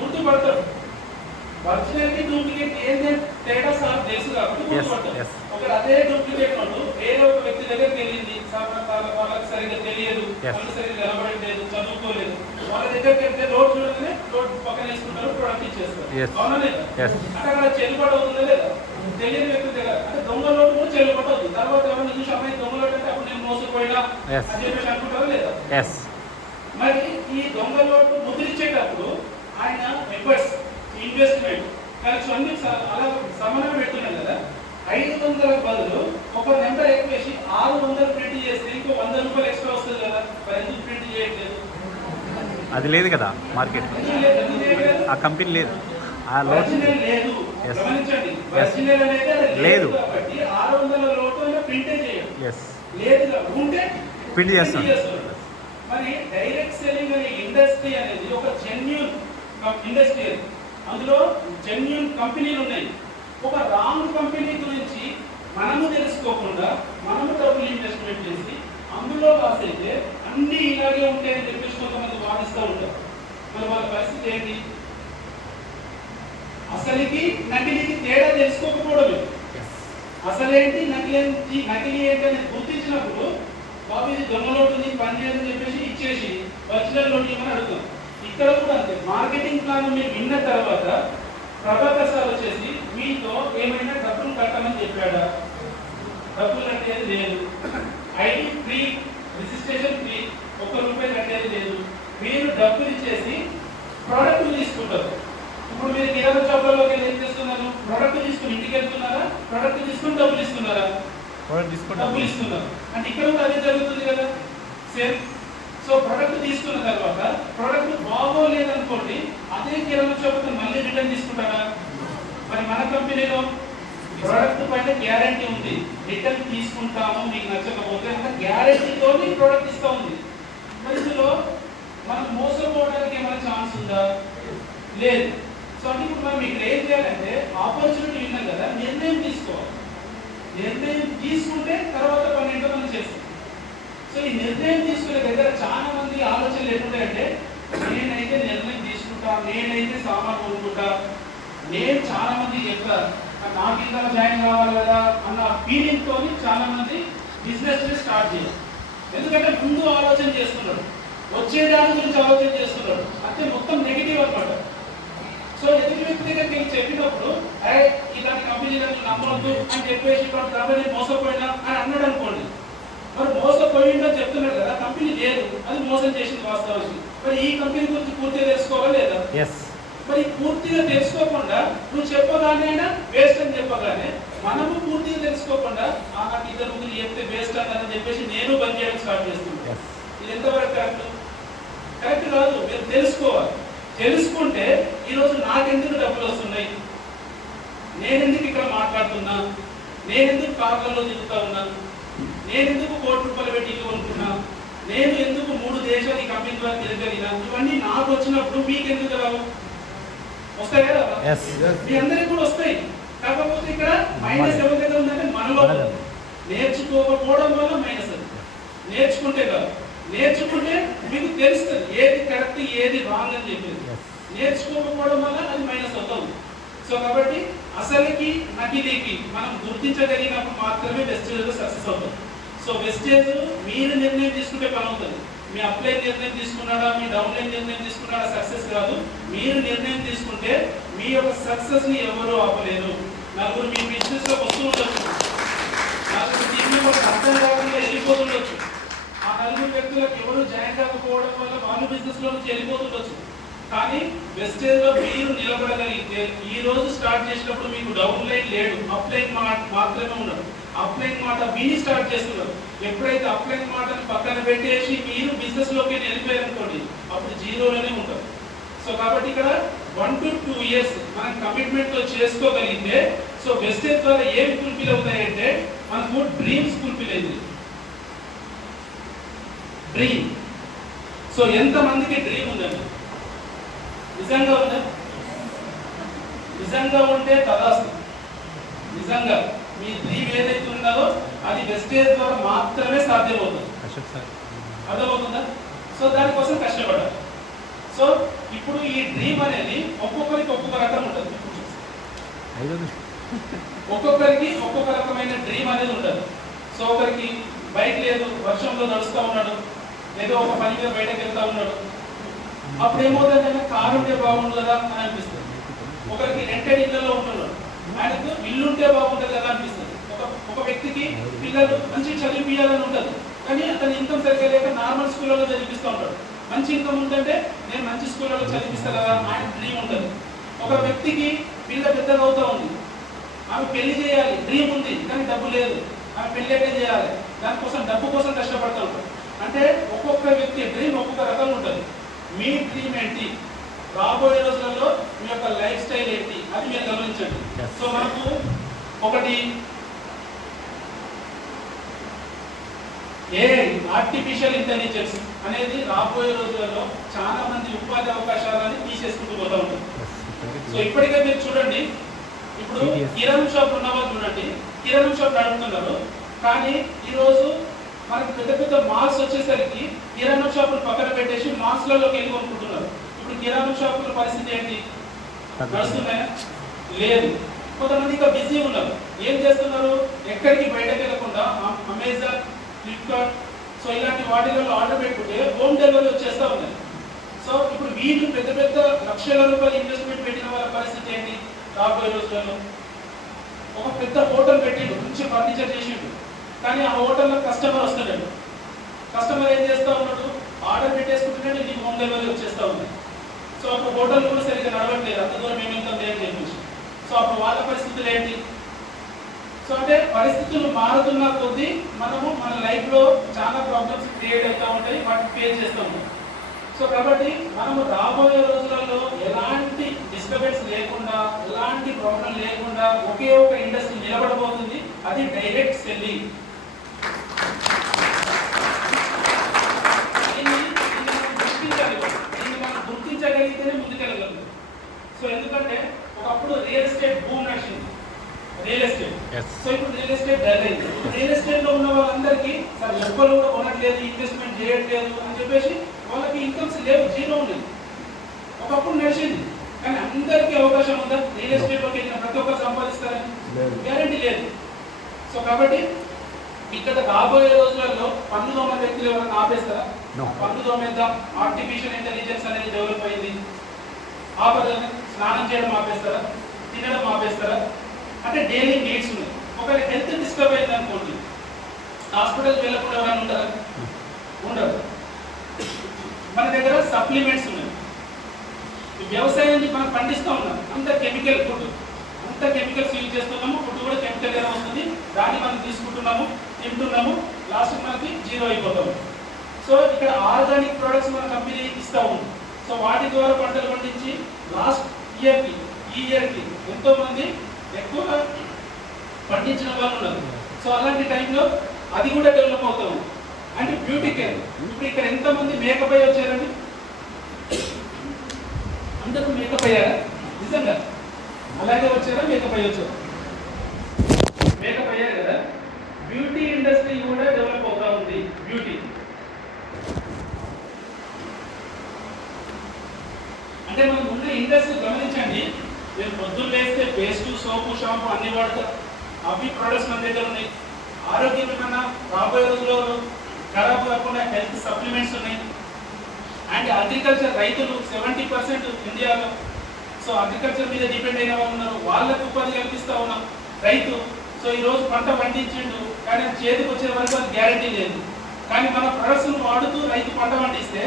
గుర్తుపడతాడు. ఒరిజినల్ కి డూప్లికేట్ ఏంటి తేడా సార్ తెలుసు కాబట్టి గుర్తుపడతాడు. ఒకవేళ అదే డూప్లికేట్ నోటు వేరే ఒక వ్యక్తి దగ్గరికి వెళ్ళింది, వాళ్ళకి సరిగ్గా తెలియదు, వాళ్ళు సరిగ్గా నిలబడలేదు, చదువుకోలేదు, వాళ్ళ దగ్గరికి వెళ్తే లోడ్ చూడగానే లోడ్ పక్కన వేసుకుంటారు, ప్రొడక్ట్ ఇచ్చేస్తారు. అవునా లేదా? అంటే అక్కడ చెల్లుబాటు అవుతుందా లేదా? తెలియని వ్యక్తి దగ్గర అంటే దొంగ లోటు కూడా చెల్లుబాటు అవుతుంది. తర్వాత ఎవరైనా చూసి అమ్మాయి దొంగ లోటు అంటే అప్పుడు నేను మోసపోయినా అని చెప్పేసి అనుకుంటారా లేదా? మరి ఈ దొంగ లోటు ముద్రించేటప్పుడు ఆయన ఎఫర్ట్స్, ఇన్వెస్ట్మెంట్, ఖర్చు అన్ని అలా సమానంగా పెడుతున్నాయి కదా. 500 బదులు ఒక నెంబర్ ఎక్కువ వేసి 600 ప్రింట్ చేస్తే ఇంకో 100 రూపాయలు ఎక్స్ట్రా వస్తుంది కదా. మరి ఎందుకు ప్రింట్ చేయట్లేదు? అది లేదు కదా మార్కెట్, ఆ కంపెనీ లేదు, ఆ లోటు లేదు. గమనించండి, ఒరిజినల్ అనేది లేదు కాబట్టి 600 లోటు అయినా ప్రింట్ చేయడం లేదు. ఉంటే ప్రింట్ చేస్తాం. మరి డైరెక్ట్ సెల్లింగ్ అనే ఇండస్ట్రీ అనేది ఒక జెన్యూన్ ఇండస్ట్రీ, అందులో జెన్యూన్ కంపెనీలు ఉన్నాయి. ఒక రాంగ్ కంపెనీ గురించి మనము తెలుసుకోకుండా మనము డబ్బులు ఇన్వెస్ట్మెంట్ చేసి అందులో లాస్ అయితే అన్ని ఇలాగే ఉంటాయని చెప్పేసి కొంతమంది వాదిస్తూ ఉంటారు. మరి వాళ్ళ పరిస్థితి ఏంటి? అసలుకి నకిలీకి తేడా తెలుసుకోకపోవడమే. అసలేంటి నకిలీ ఏంటి అని గుర్తించినప్పుడు బాబు ఇది దొంగ లోటు ఉంది, పని చేయదని చెప్పేసి ఇచ్చేసి ఒరిజినల్ లోటు ఇవ్వమని అడుగుతాం. ఇక్కడ కూడా అంతే. మార్కెటింగ్ ప్లాన్ మీరు విన్న తర్వాత ప్రభాకర్ సార్ వచ్చేసి మీతో ఏమైనా డబ్బులు కట్టమని చెప్పాడా? డబ్బులు కట్టేది లేదు. ఐడి ఫ్రీ, రిజిస్ట్రేషన్ ఫ్రీ, ₹1 కట్టేది లేదు. మీరు డబ్బులు ఇచ్చేసి ప్రోడక్ట్ తీసుకుంటారు. ఇప్పుడు మీరు కిరాణా షాపులలోకి వెళ్ళి ఏం చేస్తున్నారు? ప్రోడక్ట్ తీసుకుని ఇంటికి వెళ్తున్నారా? ప్రోడక్ట్ తీసుకుని డబ్బులు ఇస్తున్నారా? డబ్బులు ఇస్తున్నారు. అంటే ఇక్కడ కూడా అదే జరుగుతుంది కదా, సేమ్. సో ప్రోడక్ట్ తీసుకున్న తర్వాత ప్రోడక్ట్ బాగోలేదనుకోండి, అదే కిరాణా షాపుకి మళ్ళీ రిటర్న్ తీసుకుంటారా? మరి మన కంపెనీలో ప్రోడక్ట్ పైన గ్యారంటీ ఉంది, రిటర్న్ తీసుకుంటాము మీకు నచ్చకపోతే అంటే గ్యారంటీతో ప్రోడక్ట్ ఇస్తా ఉంది. మరి ఇందులో మనం మోసపోవడానికి ఏమైనా ఛాన్స్ ఉందా? లేదు. సో అంటే ఇప్పుడు మనం ఇక్కడ ఏం చేయాలంటే ఆపర్చునిటీ విన్నాం కదా, నిర్ణయం తీసుకోవాలి. నిర్ణయం తీసుకుంటే తర్వాత పని ఏంటో మనం చేస్తాం. సో ఈ నిర్ణయం తీసుకునే దగ్గర చాలా మంది ఆలోచనలు ఎట్లుంటాయంటే నేనైతే నిర్ణయం తీసుకుంటాను తీసుకుంటా, నేనైతే సామాన్ కొనుక్కుంటా, నేను చాలా మంది చెప్తారు నాకు ఇంత జాయిన్ కావాలి కదా అన్న ఫీలింగ్ తోని చాలా మంది బిజినెస్ స్టార్ట్ చేయాలి. ఎందుకంటే ముందు ఆలోచన చేస్తున్నాడు, వచ్చే దాని గురించి ఆలోచన చేస్తున్నాడు, అంటే మొత్తం నెగిటివ్ అన్నమాట. సో ఎదుటి వ్యక్తి దగ్గరికి వెళ్ళి చెప్పినప్పుడు అరే ఇలాంటి కంపెనీలను నమ్మవద్దు అని చెప్పేసి దాంట్లో నేను మోసపోయినా అని అన్నాడు అనుకోండి, మరి మోసపోయిందని చెప్తున్నాడు కదా, కంపెనీ లేదు, అది మోసం చేసింది వాస్తవానికి. మరి ఈ కంపెనీ గురించి పూర్తిగా తెలుసుకోవాలా లేదా? మరి పూర్తిగా తెలుసుకోకుండా నువ్వు చెప్పగానే వేస్ట్ అని చెప్పగానే మనము పూర్తిగా తెలుసుకోకుండా నాకు ఇద్దరు ముందు చెప్తే వేస్ట్ అని చెప్పేసి నేను బంద్ చేయడం స్టార్ట్ చేస్తున్నాను. ఇది ఎంతవరకు కరెక్ట్? కరెక్ట్ కాదు. మీరు తెలుసుకోవాలి. తెలుసుకుంటే ఈరోజు నాకెందుకు డబ్బులు వస్తున్నాయి, నేనెందుకు ఇక్కడ మాట్లాడుతున్నా, నేనెందుకు కార్లలో తిరుగుతా ఉన్నాను, నేనెందుకు ₹1,00,00,000 పెట్టి ఇల్లు కొనుక్కున్నా, నేను ఎందుకు 3 దేశాలు ఈ కంపెనీ ద్వారా తిరగలిగినా, ఇవన్నీ నాకు వచ్చినప్పుడు మీకు ఎందుకు రావు? వస్తాయి కదా, మీ అందరికి కూడా వస్తాయి. కాకపోతే ఇక్కడ మైనస్ ఎవరి దగ్గర ఉందంటే మనలో. నేర్చుకోకపోవడం వల్ల మైనస్. అది నేర్చుకుంటే కాదు, నేర్చుకుంటే మీకు తెలుస్తుంది ఏది కరెక్ట్ ఏది రాంగ్ అని చెప్పేది. నేర్చుకోకపోవడం వల్ల అది మైనస్ అవుతుంది. సో కాబట్టి అసలుకి నకిలీకి మనం గుర్తించగలిగినప్పుడు మాత్రమే వెస్టేజ్ సక్సెస్ అవుతుంది. సో వెస్టేజ్ మీరు నిర్ణయం తీసుకుంటే పని అవుతుంది. మీ అప్లైన్ నిర్ణయం తీసుకున్నాడా, మీ డౌన్లైన్ నిర్ణయం తీసుకున్నాడా సక్సెస్ కాదు. మీరు నిర్ణయం తీసుకుంటే మీ యొక్క సక్సెస్ ని ఎవరు ఆపలేరు. నలుగురు మీ బిజినెస్ లో వస్తూ ఉండొచ్చు, నలుగురు టీంలో అర్థం కాకుండా వెళ్ళిపోతుండొచ్చు. ఆ నలుగురు వ్యక్తులకు ఎవరు జాయిన్ కాకపోవడం వల్ల వాళ్ళు బిజినెస్ లో నుంచి వెళ్ళిపోతుండొచ్చు. కానీ వెస్టేజ్ లో మీరు నిలబడగలిగితే ఈ రోజు స్టార్ట్ చేసినప్పుడు మీకు డౌన్ లైన్ లేడు, అప్లైన్ మాత్రమే ఉన్నాడు. అప్లైన్ మాట విని స్టార్ట్ చేస్తున్నారు. ఎప్పుడైతే అప్లైన్ మాటను పక్కన పెట్టేసి మీరు బిజినెస్ లోకి వెళ్ళిపోయారు అనుకోండి, అప్పుడు జీరోలోనే ఉంటారు. సో కాబట్టి ఇక్కడ 1 to 2 years మనం కమిట్మెంట్ తో చేసుకోగలిగితే సో వెస్టేజ్ ద్వారా ఏమి ఫుల్ఫిల్ అవుతాయంటే మనకు డ్రీమ్స్ ఫుల్ఫిల్ అయింది. డ్రీమ్. సో ఎంత మందికి డ్రీమ్ ఉందండి? నిజంగా ఉందా? నిజంగా ఉంటే తదాస్తు. నిజంగా మీ డ్రీమ్ ఏదైతే ఉన్నదో అది వెస్టేజ్ ద్వారా మాత్రమే సాధ్యమవుతుంది. అర్థమవుతుందా? సో దానికోసం కష్టపడాలి. సో ఇప్పుడు ఈ డ్రీమ్ అనేది ఒక్కొక్కరికి ఒక్కొక్క రకం ఉంటుంది. ఒక్కొక్కరికి ఒక్కొక్క రకమైన డ్రీమ్ అనేది ఉంటుంది. సో ఒకరికి బైక్ లేదు, వర్షంలో నడుస్తూ ఉన్నాడు, ఏదో ఒక పని మీద బయటకు వెళ్తా ఉన్నాడు, అప్పుడు ఏమవుతుందంటే కారు ఉంటే బాగుండు కదా అని అనిపిస్తుంది. ఒకరికి రెంటెడ్ ఇళ్లలో ఉంటున్నాడు, ఆయనకు ఇల్లు ఉంటే బాగుంటుంది కదా అనిపిస్తుంది. ఒక వ్యక్తికి పిల్లలు మంచి చదివించాలని ఉంటుంది, కానీ అతని ఇన్కమ్ సరిగ్గా లేక నార్మల్ స్కూళ్ళలో చదివిస్తూ ఉంటాడు. మంచి ఇన్కమ్ ఉందంటే నేను మంచి స్కూళ్ళలో చదివిస్తా కదా ఆయన డ్రీమ్ ఉంటుంది. ఒక వ్యక్తికి పిల్ల పెద్దగా అవుతా ఉంది, ఆమె పెళ్లి చేయాలి డ్రీమ్ ఉంది, కానీ డబ్బు లేదు, ఆమె పెళ్లి ఎక్కడ చేయాలి, దానికోసం డబ్బు కోసం కష్టపడుతూ ఉంటాడు. అంటే ఒక్కొక్క వ్యక్తి డ్రీమ్ ఒక్కొక్క రకంగా ఉంటుంది. మీ డ్రీమ్ ఏంటి, రాబోయే రోజులలో మీ యొక్క లైఫ్ స్టైల్ ఏంటి అది మీరు గమనించండి. సో మనకు ఒకటి ఆర్టిఫిషియల్ ఇంటెలిజెన్స్ అనేది రాబోయే రోజులలో చాలా మంది ఉపాధి అవకాశాలని తీసేసుకుంటూ పోతా ఉంటుంది. సో ఇప్పటికే మీరు చూడండి, ఇప్పుడు కిరాణం షాప్ ఉన్న వాళ్ళు చూడండి, కిరాణం షాప్ నడుపుతున్నారు, కానీ ఈరోజు మనకి పెద్ద పెద్ద మాల్స్ వచ్చేసరికి కిరాణం షాపులు పక్కన పెట్టేసి మాల్స్లలోకి వెళ్ళి కొనుక్కుంటున్నారు. ఇప్పుడు కిరాణం షాపుల పరిస్థితి ఏంటి? నడుస్తున్నాయా? లేదు. కొంతమంది ఇంకా బిజీ ఉన్నారు. ఏం చేస్తున్నారు? ఎక్కడికి బయటకు వెళ్ళకుండా అమెజాన్, ఫ్లిప్కార్ట్ సో ఇలాంటి వాటిలో ఆర్డర్ పెట్టుకుంటే హోమ్ డెలివరీ వచ్చేస్తూ ఉన్నాయి. సో ఇప్పుడు వీళ్ళు పెద్ద పెద్ద లక్షల రూపాయలు ఇన్వెస్ట్మెంట్ పెట్టిన వాళ్ళ పరిస్థితి ఏంటి? రాబోయే రోజులలో ఒక పెద్ద హోటల్ పెట్టిండు, మంచి ఫర్నిచర్ చేసిండు, కానీ ఆ హోటల్లో కస్టమర్ వస్తున్నాడు. కస్టమర్ ఏం చేస్తూ ఉన్నాడు? ఆర్డర్ పెట్టేసుకుంటున్నాడు, నీకు హోమ్ డెలివరీ వచ్చేస్తూ ఉంది. సో అప్పుడు హోటల్ కూడా సరిగ్గా నడవట్లేదు, అంత దూరం ఏమవుతుంది అని చెప్పేసి. సో అప్పుడు వాళ్ళ పరిస్థితులు ఏంటి? సో అంటే పరిస్థితులు మారుతున్న కొద్దీ మనము మన లైఫ్లో చాలా ప్రాబ్లమ్స్ క్రియేట్ అవుతూ ఉంటాయి, వాటిని ఫేస్ చేస్తూ ఉంటాం. సో కాబట్టి మనము రాబోయే రోజులలో ఎలాంటి డిస్టర్బెన్స్ లేకుండా, ఎలాంటి ప్రాబ్లం లేకుండా ఒకే ఒక ఇండస్ట్రీ నిలబడబోతుంది, అది డైరెక్ట్ సెల్లింగ్. దీన్ని మనం గుర్తించగలిగితేనే ముందుకెళ్ళగలం. సో ఎందుకంటే ఒకప్పుడు రియల్ ఎస్టేట్ భూమి నడిచింది, రియల్ ఎస్టేట్. సో ఇప్పుడు రియల్ ఎస్టేట్ డల్ అయింది. రియల్ ఎస్టేట్ లో ఉన్న వాళ్ళందరికీ సార్ ఎవ్వరు కూడా కొనట్లేదు, ఇన్వెస్ట్మెంట్ చేయట్లేదు అని చెప్పేసి వాళ్ళకి ఇన్కమ్స్ లేవు, జీరో ఉంది. ఒకప్పుడు నడిచింది, కానీ అందరికీ అవకాశం ఉందా? రియల్ ఎస్టేట్లోకి వెళ్ళిన ప్రతి ఒక్కరు సంపాదిస్తారని గ్యారంటీ లేదు. సో కాబట్టి ఇక్కడ రాబోయే రోజులలో పన్ను దోమ వ్యక్తులు ఎవరైనా ఆపేస్తారా? పన్ను దోమేద్దాం, ఆర్టిఫిషియల్ ఇంటెలిజెన్స్ అనేది డెవలప్ అయింది, ఆపదని స్నానం చేయడం ఆపేస్తారా? తినడం ఆపేస్తారా? అంటే డైలీ నీడ్స్ ఉన్నాయి. ఒకవేళ హెల్త్ డిస్టర్బ్ అయింది అనుకోండి, హాస్పిటల్కి వెళ్ళకుండా ఎవరైనా ఉంటారా? ఉండదు. మన దగ్గర సప్లిమెంట్స్ ఉన్నాయి. వ్యవసాయాన్ని మనం పండిస్తూ ఉన్నాం, అంత కెమికల్ ఫుడ్, అంత కెమికల్స్ యూజ్ చేస్తున్నాము, ఫుడ్ కూడా కెమికల్గానే వస్తుంది, దాన్ని మనం తీసుకుంటున్నాము, తింటున్నాము, లాస్ట్ మనకి జీరో అయిపోతాము. సో ఇక్కడ ఆర్గానిక్ ప్రొడక్ట్స్ మన కంపెనీ ఇస్తూ ఉంది. సో వాటి ద్వారా పంటలు పండించి లాస్ట్ ఇయర్కి ఈ ఇయర్కి ఎంతో మంది ఎక్కువగా పండించిన వాళ్ళు ఉన్నారు. సో అలాంటి టైంలో అది కూడా డెవలప్ అవుతాం. అంటే బ్యూటీ కేర్, ఇప్పుడు ఇక్కడ ఎంతమంది మేకప్ అయ్యి వచ్చారండి? అందరూ మేకప్ అయ్యారా? నిజంగా అలాగే వచ్చారా? మేకప్ అయ్యి వచ్చారు, మేకప్ అయ్యారు కదా. బ్యూటీ ఇండస్ట్రీ కూడా డెవలప్ అవుతా ఉంది. బ్యూటీ అంటే మనం ఉన్న ఇండస్ట్రీ గమనించండి. నేను పొద్దున్న లేస్తే పేస్ట్, సోపు, షాంపూ అన్ని వాడతారు, అవి ప్రొడక్ట్స్ మన దగ్గర ఉన్నాయి. ఆరోగ్యం ఏమన్నా రాబోయే రోజుల్లో ఖరాబ్ కాకుండా హెల్త్ సప్లిమెంట్స్ ఉన్నాయి. అండ్ అగ్రికల్చర్ రైతులు 70% ఇండియాలో, సో అగ్రికల్చర్ మీద డిపెండ్ అయిన వాళ్ళు ఉన్నారు, వాళ్ళకు ఉపాధి కల్పిస్తూ ఉన్నాం. రైతు సో ఈరోజు పంట పండించిండు, కానీ చేతికి వచ్చే వరకు అది గ్యారంటీ లేదు. కానీ మన ప్రొడక్ట్స్ను వాడుతూ రైతు పంట పండిస్తే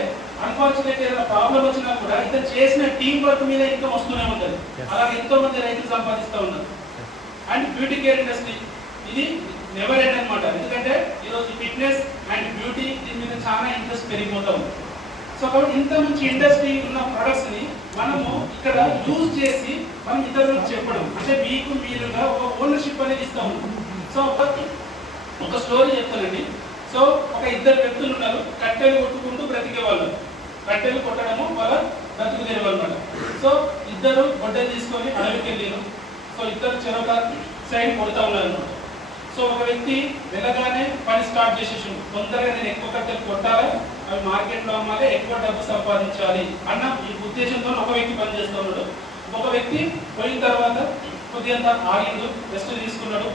అన్ఫార్చునేట్ ఏదైనా ప్రాబ్లం వచ్చినా కూడా ఇతను చేసిన టీం వర్క్ మీద ఇన్కమ్ వస్తూనే ఉంటుంది. అలాగే ఎంతో మంది రైతులు సంపాదిస్తూ ఉన్నారు. అండ్ బ్యూటీ కేర్ ఇండస్ట్రీ ఇది నెవర్ ఎండ్ అనమాట. ఎందుకంటే ఈరోజు ఫిట్నెస్ అండ్ బ్యూటీ దీని మీద చాలా ఇంట్రెస్ట్ పెరిగిపోతా ఉంది. సో కాబట్టి ఇంత మంచి ఇండస్ట్రీ ఉన్న ప్రొడక్ట్స్ ని మనము ఇక్కడ యూజ్ చేసి మనం ఇతరులకు చెప్పడం, అంటే మీకు మీరుగా ఒక ఓనర్షిప్ అనేది ఇస్తా ఉన్నాం. సో ఒక స్టోరీ చెప్తానండి. సో ఒక ఇద్దరు వ్యక్తులు ఉన్నారు, కట్టెలు కొట్టుకుంటూ బ్రతికే వాళ్ళు, కట్టెలు కొట్టడము వాళ్ళ బ్రతుకు తెరవు అనమాట. సో ఇద్దరు గొడ్డలు తీసుకొని అడవికి వెళ్ళారు. సో ఇద్దరు చెరొక సైడ్ కొడుతూ ఉన్నారు అనమాట. సో ఒక వ్యక్తి వెళ్ళగానే పని స్టార్ట్ చేసేసి, తొందరగా నేను ఎక్కువ కట్టెలు కొట్టాలి, అవి మార్కెట్లో అమ్మాలి, ఎక్కువ డబ్బు సంపాదించాలి అన్న ఈ ఉద్దేశంతో ఒక వ్యక్తి పని చేస్తూ ఉన్నాడు. ఒక వ్యక్తి పోయిన తర్వాత కొద్దిగా ఆగిండు, రెస్ట్ తీసుకున్నాడు.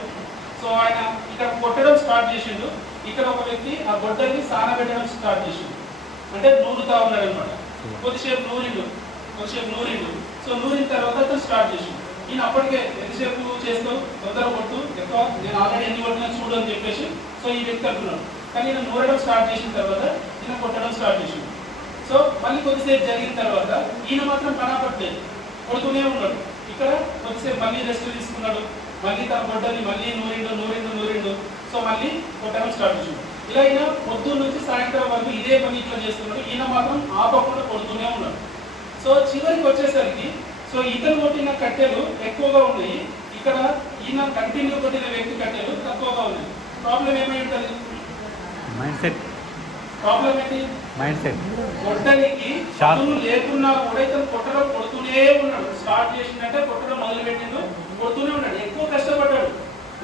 సో ఆయన ఇక్కడ కొట్టడం స్టార్ట్ చేసిండు. ఇక్కడ ఒక వ్యక్తి ఆ గొడ్డల్ని సానబెట్టడం స్టార్ట్ చేసిండు, అంటే నూరుతా ఉన్నాడు అనమాట. కొద్దిసేపు నూరిండు. సో నూరిన తర్వాత అతను స్టార్ట్ చేసిండు. ఈయన అప్పటికే ఎంతసేపు చేస్తావు, తొందర కొట్టు, ఎక్కువ నేను ఆల్రెడీ ఎన్ని కొట్టినా చూడు అని చెప్పేసి సో ఈ వ్యక్తి అంటున్నాడు. కానీ ఈయన నూరడం స్టార్ట్ చేసిన తర్వాత ఈయన కొట్టడం స్టార్ట్ చేసిండు. సో మళ్ళీ కొద్దిసేపు జరిగిన తర్వాత ఈయన మాత్రం పనాపట్లేదు, కొడుతూనే ఉన్నాడు. ఇక్కడ కొద్దిసేపు మళ్ళీ రెస్ట్ తీసుకున్నాడు, మళ్ళీ తన గొడ్డని మళ్ళీ నూరిండు. సో మళ్ళీ కొట్టడం స్టార్ట్ చేసిండు. ఇలా ఈయన పొద్దున్న నుంచి సాయంత్రం వరకు ఇదే పని ఇట్లా చేస్తున్నాడు. ఈయన మాత్రం ఆపకుండా కొడుతూనే ఉన్నాడు. సో చివరికి వచ్చేసరికి సో ఇతను కొట్టిన కట్టెలు ఎక్కువగా ఉన్నాయి, ఇక్కడ ఈయన కంటిన్యూ కొట్టిన వ్యక్తి కట్టెలు తక్కువగా ఉన్నాయి. ప్రాబ్లం ఏమై ఉంటుంది? Mind set. ప్రాబ్లం ఏంటి? Mind set. కొట్టడానికి చదువు లేకున్నా కూడా ఇతను కొడుతూనే ఉన్నాడు. స్టార్ట్ చేసిందంటే కొట్టడం మొదలుపెట్టిండు, కొడుతూనే ఉన్నాడు. ఎక్కువ కష్టపడ్డాడు,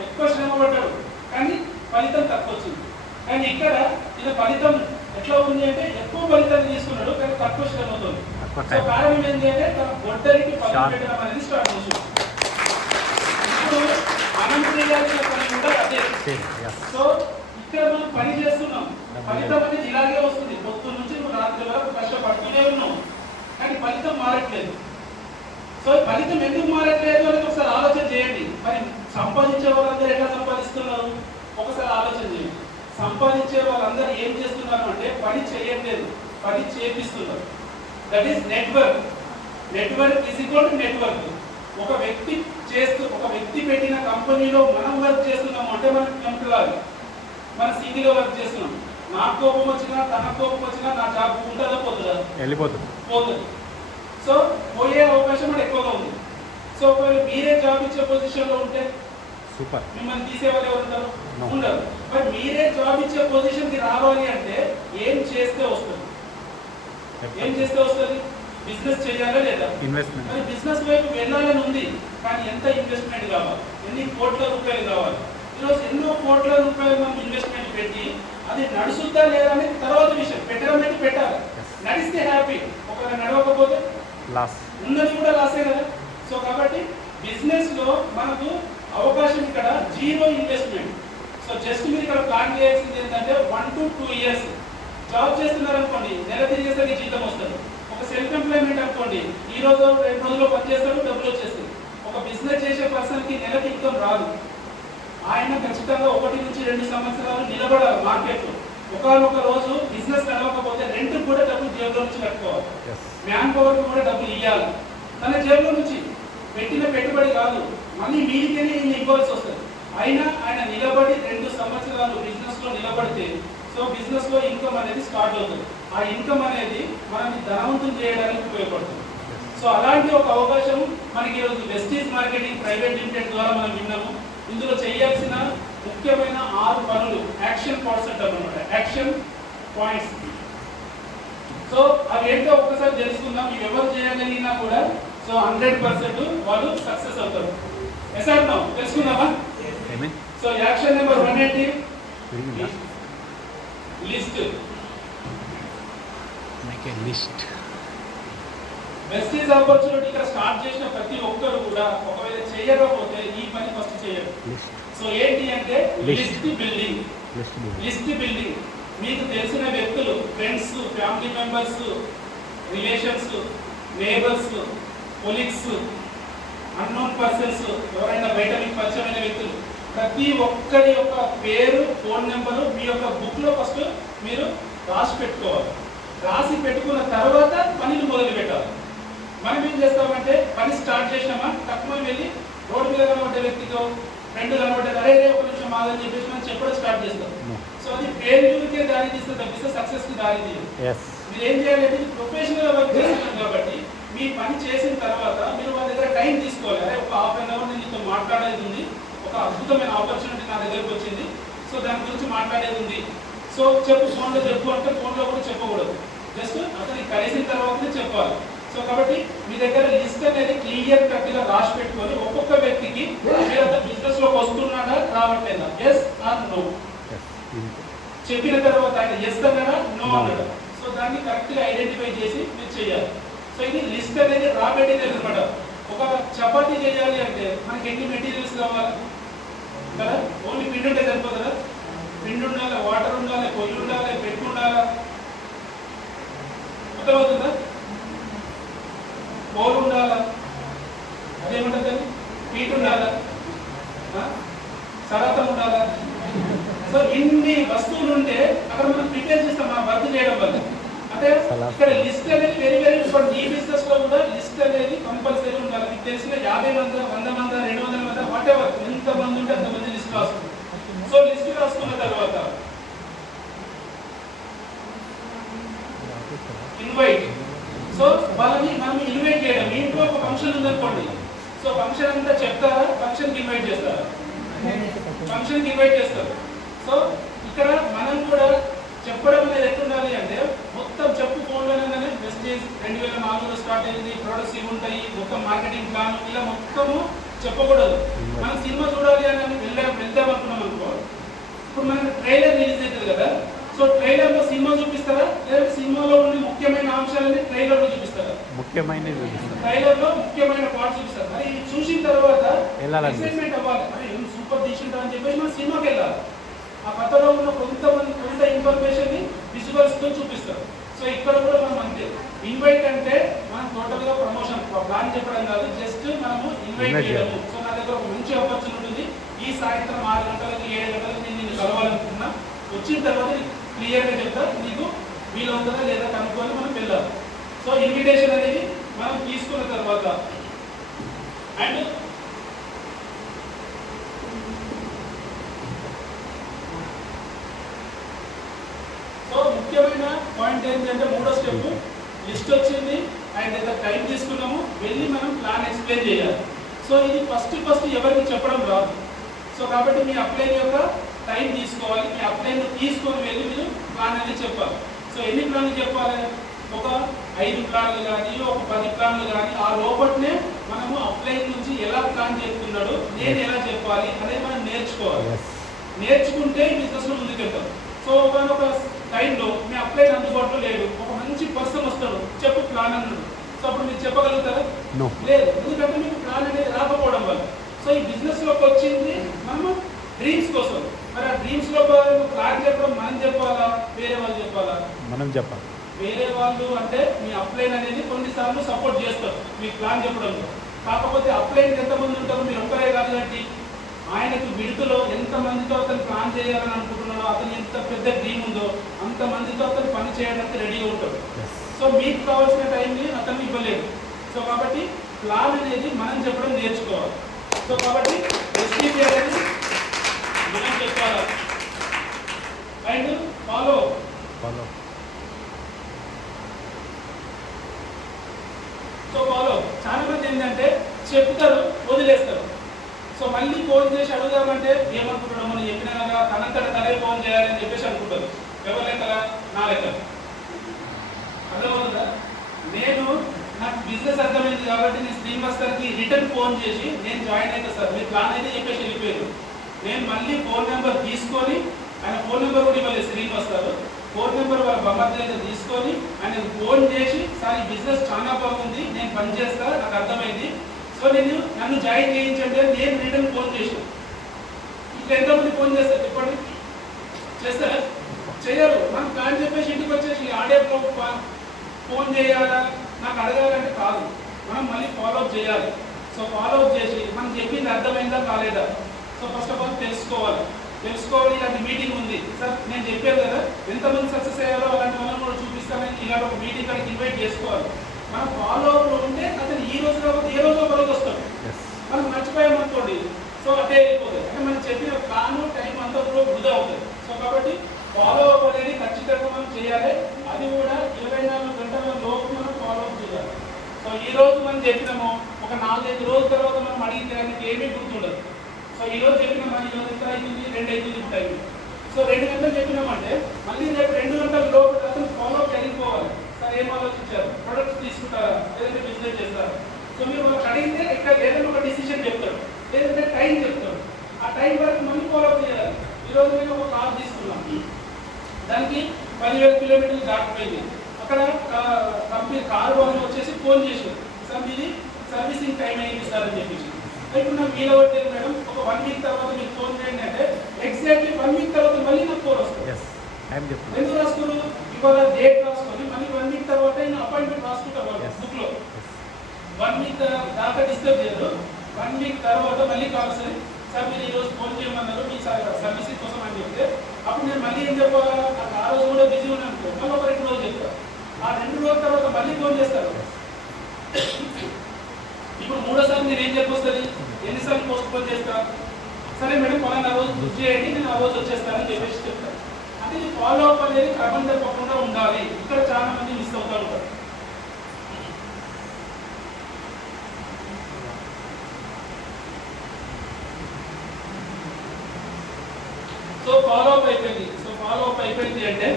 ఎక్కువ శ్రమ పడ్డాడు, కానీ ఫలితం తక్కువ వచ్చింది. కానీ ఇక్కడ ఇది ఫలితం ఎట్లా ఉంది అంటే ఎక్కువ ఫలితాన్ని తీసుకున్నాడు, కానీ తక్కువ శ్రమ అవుతుంది. సో కారణం ఏంటి అంటే తన గొడ్డలికి పని పెట్టడం అనేది స్టార్ట్ చేసింది. ఇప్పుడు మనం చేయాల్సిన పని కూడా అదే. సో ఇక్కడ మనం పని చేస్తున్నాం, ఫలితం అనేది ఇలాగే వస్తుంది. పొద్దున్న నుంచి నువ్వు రాత్రి వరకు కష్టపడుతూనే ఉన్నావు, కానీ ఫలితం మారట్లేదు. సో ఫలితం ఎందుకు మారట్లేదు అనేది ఒకసారి ఆలోచన చేయండి. మరి సంపాదించే వాళ్ళందరూ ఎట్లా సంపాదిస్తున్నారు? ఒకసారి ఆలోచన చేయండి. సంపాదించే వాళ్ళందరూ ఏం చేస్తున్నారు అంటే పని చేయట్లేదు, పని చేపిస్తున్నారు. That is network. Network is equal to network. ఒక వ్యక్తి పెట్టిన కంపెనీలో మనం వర్క్ చేస్తున్నాము అంటే మనకి కంపెనీ మన సింగిల్ వర్క్ చేస్తున్నాం. నాకు కోపం వచ్చినా తన కోపం వచ్చినా నా జాబ్ ఉంటుందా పోతుందా? పోతుంది. సో పోయే అవకాశం కూడా ఎక్కువగా ఉంది. సో ఒకవేళ మీరే జాబ్ ఇచ్చే పొజిషన్లో ఉంటే సూపర్, మిమ్మల్ని తీసేవాళ్ళు ఎవరు ఉంటారు? ఉండరు. మరి మీరే జాబ్ ఇచ్చే పొజిషన్కి రావాలి అంటే ఏం చేస్తే వస్తుంది? బిజినెస్ చేయాలా లేదా? ఇన్వెస్ట్మెంట్. మరి బిజినెస్ వైపు వెళ్ళాలని ఉంది, కానీ ఎంత ఇన్వెస్ట్మెంట్ కావాలి? ఎన్ని కోట్ల రూపాయలు కావాలి? ఈరోజు ఎన్నో కోట్ల రూపాయలు మనం ఇన్వెస్ట్మెంట్ పెట్టి అది నడుస్తుందా లేదా అనేది తర్వాత విషయం. పెట్టడం అయితే పెట్టాలి, నడిస్తే హ్యాపీ. ఒకవేళ నడవకపోతే లాస్. ఉన్నది కూడా లాసే కదా. సో కాబట్టి బిజినెస్లో మనకు అవకాశం ఇక్కడ జీరో ఇన్వెస్ట్మెంట్. సో జస్ట్ మీరు ఇక్కడ ప్లాన్ చేయాల్సింది ఏంటంటే 1 to 2 years జాబ్ చేస్తున్నారు అనుకోండి, నెల తిరిగేసరికి జీతం వస్తుంది. ఒక సెల్ఫ్ ఎంప్లాయ్మెంట్ అనుకోండి, ఈ రోజు 2 రోజుల్లో పని చేస్తారు, డబ్బులు వచ్చేస్తుంది. ఒక బిజినెస్ చేసే పర్సన్కి నెలకి ఇన్కమ్ రాదు. ఆయన ఖచ్చితంగా 1 నుంచి 2 సంవత్సరాలు నిలబడాలి మార్కెట్లో. ఒకనొక రోజు బిజినెస్ నడవకపోతే రెంట్ కూడా డబ్బులు జేబులో నుంచి కట్టుకోవాలి, మ్యాన్ పవర్ కూడా డబ్బులు ఇవ్వాలి. తన జేబులో నుంచి పెట్టిన పెట్టుబడి కాదు, మళ్ళీ మీదికనే ఇవ్వాల్సి వస్తుంది. అయినా ఆయన నిలబడి 2 సంవత్సరాలు బిజినెస్లో నిలబడితే సో బిజినెస్లో ఇన్కమ్ అనేది స్టార్ట్ అవుతుంది. ఆ ఇన్కమ్ అనేది మనల్ని ధనవంతం చేయడానికి ఉపయోగపడుతుంది. సో అలాంటి ఒక అవకాశం మనకి ఈరోజు వెస్టీజ్ మార్కెటింగ్ ప్రైవేట్ లిమిటెడ్ ద్వారా మనం విన్నాము. ఇందులో చేయాల్సిన ముఖ్యమైన 6 పనులు యాక్షన్ పాయింట్స్ అంటారు అనమాట, యాక్షన్ పాయింట్స్. సో అవి ఏంటో ఒక్కసారి తెలుసుకుందాం. ఇవి ఎవరు చేయగలిగినా కూడా సో 100% వాళ్ళు సక్సెస్ అవుతారు. ఎసార్ నో తెలుసుకుందామా? సో యాక్షన్ నెంబర్ 1 ఏంటి? List. Make a list. Vestige opportunity ఇక్కడ స్టార్ట్ చేసిన ప్రతి ఒక్కరు కూడా ఒకవేళ చేయకపోతే ఈ పని ఫస్ట్ చేయరు. సో ఏంటి అంటే లిస్ట్ బిల్డింగ్. లిస్ట్ బిల్డింగ్ మీకు తెలిసిన వ్యక్తులు, friends, family members, relations, neighbours, colleagues, unknown persons, ఎవరైనా బయట మీకు పరిచయమైన వ్యక్తులు, ప్రతి ఒక్కరి యొక్క పేరు, ఫోన్ నెంబరు మీ యొక్క బుక్లో ఫస్ట్ మీరు రాసి పెట్టుకోవాలి. రాసి పెట్టుకున్న తర్వాత పనిని మొదలు పెట్టాలి. మనం ఏం చేస్తామంటే పని స్టార్ట్ చేసినామా తక్కువ వెళ్ళి రోడ్డు మీద కనబడ్డ వ్యక్తితో, ఫ్రెండ్ కనబడ్డ అరే ఒక నిమిషం ఆదని చెప్పేసి మనం చెప్పడం స్టార్ట్ చేస్తాం. సో అది ఫెయిల్యూర్కే దారి తీస్తే తప్పిస్తే సక్సెస్కి దారి తీయదు. మీరు ఏం చేయాలంటే ప్రొఫెషనల్ వర్క్ చేస్తున్నాం కాబట్టి మీ పని చేసిన తర్వాత మీరు వాళ్ళ దగ్గర టైం తీసుకోవాలి. అరే ఒక ½ గంట నేను నీతో మాట్లాడేది ఉంది, ఒక అద్భుతమైన ఆపర్చునిటీ నా దగ్గరకు వచ్చింది, సో దాని గురించి మాట్లాడేది ఉంది, సో చెప్పు, ఫోన్లో చెప్పు అంటే ఫోన్లో కూడా చెప్పకూడదు, జస్ట్ అతనికి కలిసిన తర్వాతనే చెప్పాలి. సో కాబట్టి మీ దగ్గర లిస్ట్ అనేది క్లియర్ కట్గా రాసి పెట్టుకొని ఒక్కొక్క వ్యక్తికి మీరు బిజినెస్ లోకి వస్తున్నాడా రావట్లేదా, ఎస్ ఆర్ నో చెప్పిన తర్వాత ఆయన ఎస్ అన్నాడా నో అన్నాడా, సో దాన్ని కరెక్ట్గా ఐడెంటిఫై చేసి మీరు చేయాలి. సో ఇది లిస్ట్ అనేది రా మెటీరియల్ అనమాట. ఒక చపాతీ చేయాలి అంటే మనకి ఎన్ని మెటీరియల్స్ కావాలి కదా, ఓన్లీ పిండి ఉంటే సరిపోదు కదా, పిండి ఉండాలి, వాటర్ ఉండాలి, పొయ్యి ఉండాలి, పెట్టు ఉండాలి, అర్థమవుతుందా, బౌల్ ఉండాలా, అదేమంటుంది పీట్ ఉండాలా, సరాతం ఉండాలా. సో ఇన్ని వస్తువులు ఉంటే అక్కడ మనం ప్రిపేర్ చేస్తాం మనం వర్క్ చేయడం వల్ల. అంటే ఇక్కడ లిస్ట్ అనేది వెరీ వెరీ ఇంపార్టెంట్. ఈ బిజినెస్ లో కూడా లిస్ట్ అనేది కంపల్సరీ ఉండాలి. మీకు తెలిసిన 50 మంది, 100 మంది, 200 మంది, వాట్ ఎవర్ ఎంత మంది ఉంటే అంతమంది లిస్ట్ రాసుకుంటాం. సో లిస్ట్ రాసుకున్న తర్వాత ఇన్వైట్. సో వాళ్ళని మనం ఇన్వైట్ చేయడం. మీ ఇంట్లో ఒక ఫంక్షన్ ఉందనుకోండి, సో ఫంక్షన్ అంతా చెప్తారా, ఫంక్షన్కి ఇన్వైట్ చేస్తారా? ఫంక్షన్కి ఇన్వైట్ చేస్తారు. సో ఇక్కడ మనం కూడా చెప్పడం అనేది ఎట్లుండాలి అంటే మొత్తం చెప్పు ఫోన్లోనే వెస్టీజ్ 2004లో స్టార్ట్ అయింది, ప్రొడక్ట్స్ ఇవి ఉంటాయి, మొత్తం మార్కెటింగ్ ప్లాన్ ఇలా మొత్తము చెప్పకూడదు. మనం సినిమా చూడాలి అని వెళ్దాం అనుకున్నాం అనుకో, ఇప్పుడు మనకి ట్రైలర్ రిలీజ్ అవుతుంది కదా, సో ట్రైలర్ లో సినిమా చూపిస్తారా లేదా సినిమాలో ఉన్న ముఖ్యమైన అంశాలని ట్రైలర్ లో చూపిస్తారా? ట్రైలర్ లో ముఖ్యమైన పార్ట్స్ చూపిస్తారు. మరి చూసిన తర్వాత ఎక్సైట్మెంట్ అవ్వాలి, మరి ఏం సూపర్ తీసింటారు అని చెప్పేసి మనం సినిమాకి వెళ్ళాలి. ఆ కథలో ఉన్న కొంత ఇన్ఫర్మేషన్ ని విజువల్స్ తో చూపిస్తారు. సో ఇక్కడ కూడా మనం అంతే, ఇన్వైట్ అంటే మనం టోటల్ గా ప్రమోషన్ ప్లాన్ చెప్పడం కాదు, జస్ట్ మనము ఇన్వైట్ చేయడము. సో నా దగ్గర ఒక మంచి ఆపర్చునిటీ ఉంది, ఈ సాయంత్రం 6 గంటలకు 7 గంటలకు నేను నిన్ను కలవాలనుకున్నా, వచ్చిన తర్వాత క్లియర్గా చెప్తా, నీకు వీలవుతుందా లేదా కనుక్కొని మనం వెళ్ళాలి. సో ఇన్విటేషన్ అనేది మనం తీసుకున్న తర్వాత అండ్ సో ముఖ్యమైన పాయింట్ ఏంటంటే 3వ స్టెప్, లిస్ట్ వచ్చింది, ఆయన దగ్గర టైం తీసుకున్నాము, వెళ్ళి మనం ప్లాన్ ఎక్స్ప్లెయిన్ చేయాలి. సో ఇది ఫస్ట్ ఎవరికి చెప్పడం రాదు. సో కాబట్టి మీ అప్లైన్ యొక్క టైం తీసుకోవాలి, మీ అప్లైన్ తీసుకొని వెళ్ళి మీరు ప్లాన్ అనేది చెప్పాలి. సో ఎన్ని ప్లాన్లు చెప్పాలి? ఒక 5 ప్లాన్లు కానీ, ఒక 10 ప్లాన్లు కానీ, ఆ లోపలనే మనము అప్లైన్ నుంచి ఎలా ప్లాన్ చెప్తున్నాడు, నేను ఎలా చెప్పాలి అనేది మనం నేర్చుకోవాలి. నేర్చుకుంటే బిజినెస్లో ముందుకెళ్తాం. సో ఒక టైంలో మీ అప్లైన్ అందుబాటులో లేడు, ఒక మంచి పర్సన్ వస్తాడు, చెప్పు ప్లాన్ అన్నాడు. సో అప్పుడు మీరు చెప్పగలుగుతారా? నో. లేదు, ఎందుకంటే మీకు ప్లాన్ అనేది రాకపోవడం వల్ల. సో ఈ బిజినెస్లోకి వచ్చింది మనము డ్రీమ్స్ కోసం. మరి ఆ డ్రీమ్స్లో ప్లాన్ చెప్పడం మనం చెప్పాలా, వేరే వాళ్ళు చెప్పాలా? మనం చెప్పాలి. వేరే వాళ్ళు అంటే మీ అప్లైన్ అనేది కొన్నిసార్లు సపోర్ట్ చేస్తారు మీ ప్లాన్ చెప్పడంలో. కాకపోతే అప్లైన్ ఎంతమంది ఉంటారో మీరు ఒక్కరే కాదు కాబట్టి ఆయనకు విడుదలలో ఎంతమందితో అతను ప్లాన్ చేయాలని అనుకుంటున్నాడో, అతను ఎంత పెద్ద డ్రీమ్ ఉందో అంతమందితో అతను పని చేయడానికి రెడీగా ఉంటాడు. సో మీకు కావాల్సిన టైంని అతను ఇవ్వలేదు. సో కాబట్టి ప్లాన్ అనేది మనం చెప్పడం నేర్చుకోవాలి. సో కాబట్టి ఎస్టీపీ అనేది మనం చెప్పాలి అండ్ ఫాలో. సో ఫాలో చాలా మంది ఏంటంటే చెప్తారు, వదిలేస్తారు. సో మళ్ళీ ఫోన్ చేసి అడుగుదామంటే ఏమనుకుంటాడు, మనం చెప్పినా కదా తనంతట తనే ఫోన్ చేయాలని చెప్పేసి అనుకుంటారు. ఎవరి లెక్కల? నా లెక్కల. అర్థమవుతుందా? నేను నాకు బిజినెస్ అర్థమైంది కాబట్టి నేను శ్రీనివాస్ గారికి రిటర్న్ ఫోన్ చేసి నేను జాయిన్ అవుతా సార్, మీరు ప్లాన్ అయితే చెప్పేసి వెళ్ళిపోయారు. నేను మళ్ళీ ఫోన్ నెంబర్ తీసుకొని, ఆయన ఫోన్ నెంబర్ కూడా ఇవ్వలేదు శ్రీనివాస్ గారు, ఫోన్ నెంబర్ వాళ్ళ బొమ్మల దగ్గర తీసుకొని ఆయన ఫోన్ చేసి సార్ ఈ బిజినెస్ చాలా బాగుంది, నేను పని చేస్తా, నాకు అర్థమైంది, సో నేను నన్ను జాయిన్ చేయించండి అని నేను రిటర్న్ ఫోన్ చేసాను. ఇట్లా ఎంతమంది ఫోన్ చేస్తారు చెప్పండి? చేస్తారా? చేయరు. మనం ప్లాన్ చెప్పేసి ఇంటికి వచ్చేసి ఆడే ఫోన్ చేయాలా, నాకు అడగాలంటే కాదు, మనం మళ్ళీ ఫాలోఅప్ చేయాలి. సో ఫాలోఅప్ చేసి మనం చెప్పింది అర్థమైందా కాలేదా, సో ఫస్ట్ ఆఫ్ ఆల్ తెలుసుకోవాలి. ఇలాంటి మీటింగ్ ఉంది సార్, నేను చెప్పాను కదా ఎంతమంది సక్సెస్ అయ్యారో అలాంటి వాళ్ళని కూడా చూపిస్తానని ఇలాంటి ఒక మీటింగ్ కాడికి ఇన్వైట్ చేసుకోవాలి. మనం ఫాలోఅప్లో ఉంటే అతను ఈ రోజు కాబట్టి ఏ రోజు ఒక రోజు వస్తాడు. మనం మర్చిపోయాం అనుకోండి, సో అదే అయిపోతుంది. అంటే మనం చెప్పిన ప్లాన్ టైం అంతా కూడా వృధా అవుతుంది. సో కాబట్టి ఫాలోఅప్ అనేది ఖచ్చితంగా మనం చేయాలి. అది కూడా 24 గంటల లోపు మనం ఫాలోఅప్ చేయాలి. సో ఈ రోజు మనం చెప్పినాము, ఒక 4-5 రోజుల తర్వాత మనం అడిగితే ఆయనకి ఏమీ గుర్తుండదు. సో ఈ రోజు చెప్పినామా, ఈ రోజు ఎంత అవుతుంది, 2 అవుతుంది టైం. సో 2 గంటలు చెప్పినామంటే మళ్ళీ రేపు 2 గంటల లోపు అతను ఫాలోఅప్ జరిగిపోవాలి. సార్ ఏం ఆలోచించారు, ప్రొడక్ట్స్ తీసుకుంటారా లేదంటే బిజినెస్ చేస్తారా? సో మీరు వాళ్ళకి అడిగితే ఇక్కడ ఏదైనా ఒక డిసిషన్ చెప్తాడు, లేదంటే టైం చెప్తాడు. ఆ టైం వరకు మళ్ళీ ఫాలోఅప్ చేయాలి. ఈరోజు నేను ఒక కార్ తీసుకున్నాం, దానికి 10,000 కిలోమీటర్లు దాటిపోయింది. అక్కడ కంపెనీ కారు వాళ్ళు వచ్చేసి ఫోన్ చేశారు, సార్ మీది సర్వీసింగ్ టైం అయింది సార్ అని చెప్పేసి. ఇప్పుడు నాకు వీలు అవ్వట్లేదు మేడం, ఒక 1 వీక్ తర్వాత మీరు ఫోన్ చేయండి అంటే ఎగ్జాక్ట్లీ 1 వీక్ తర్వాత మళ్ళీ నాకు ఫోన్ వస్తుంది. ఎందుకు రాసుకున్నారు? ఇవాళ డేట్ రాసుకొని మళ్ళీ 1 వీక్ తర్వాత నేను అపాయింట్మెంట్ రాసుకుంటాను బుక్లో. 1 వీక్ దాకా డిస్టర్బ్ చేయరు. 1 వీక్ తర్వాత మళ్ళీ కాల్ వస్తుంది, సార్ మీరు ఈరోజు ఫోన్ చేయమన్నారు మీ సర్వీసింగ్ కోసం అని చెప్తే అప్పుడు నేను మళ్ళీ ఏం చెప్పాలా, నాకు ఆ రోజు కూడా బిజీ ఉన్నాను అనుకో, మళ్ళీ ఒక 2 రోజులు చెప్తాను. ఆ 2 రోజుల తర్వాత మళ్ళీ ఫోన్ చేస్తారు. ఇప్పుడు 3వసారి నేను ఏం చెప్పొస్తుంది, ఎన్నిసార్లు పోస్ట్ పోన్ చేస్తా, సరే మేడం పలానా రోజు బుక్ చేయండి నేను ఆ రోజు వచ్చేస్తానని చెప్పేసి చెప్తాను. అంటే ఈ ఫాలోఅప్ అనేది క్రమం తప్పకుండా ఉండాలి. ఇక్కడ చాలా మంది మిస్ అవుతూ ఉంటారు. సో ఫాలోఅప్ అయిపోయింది అంటే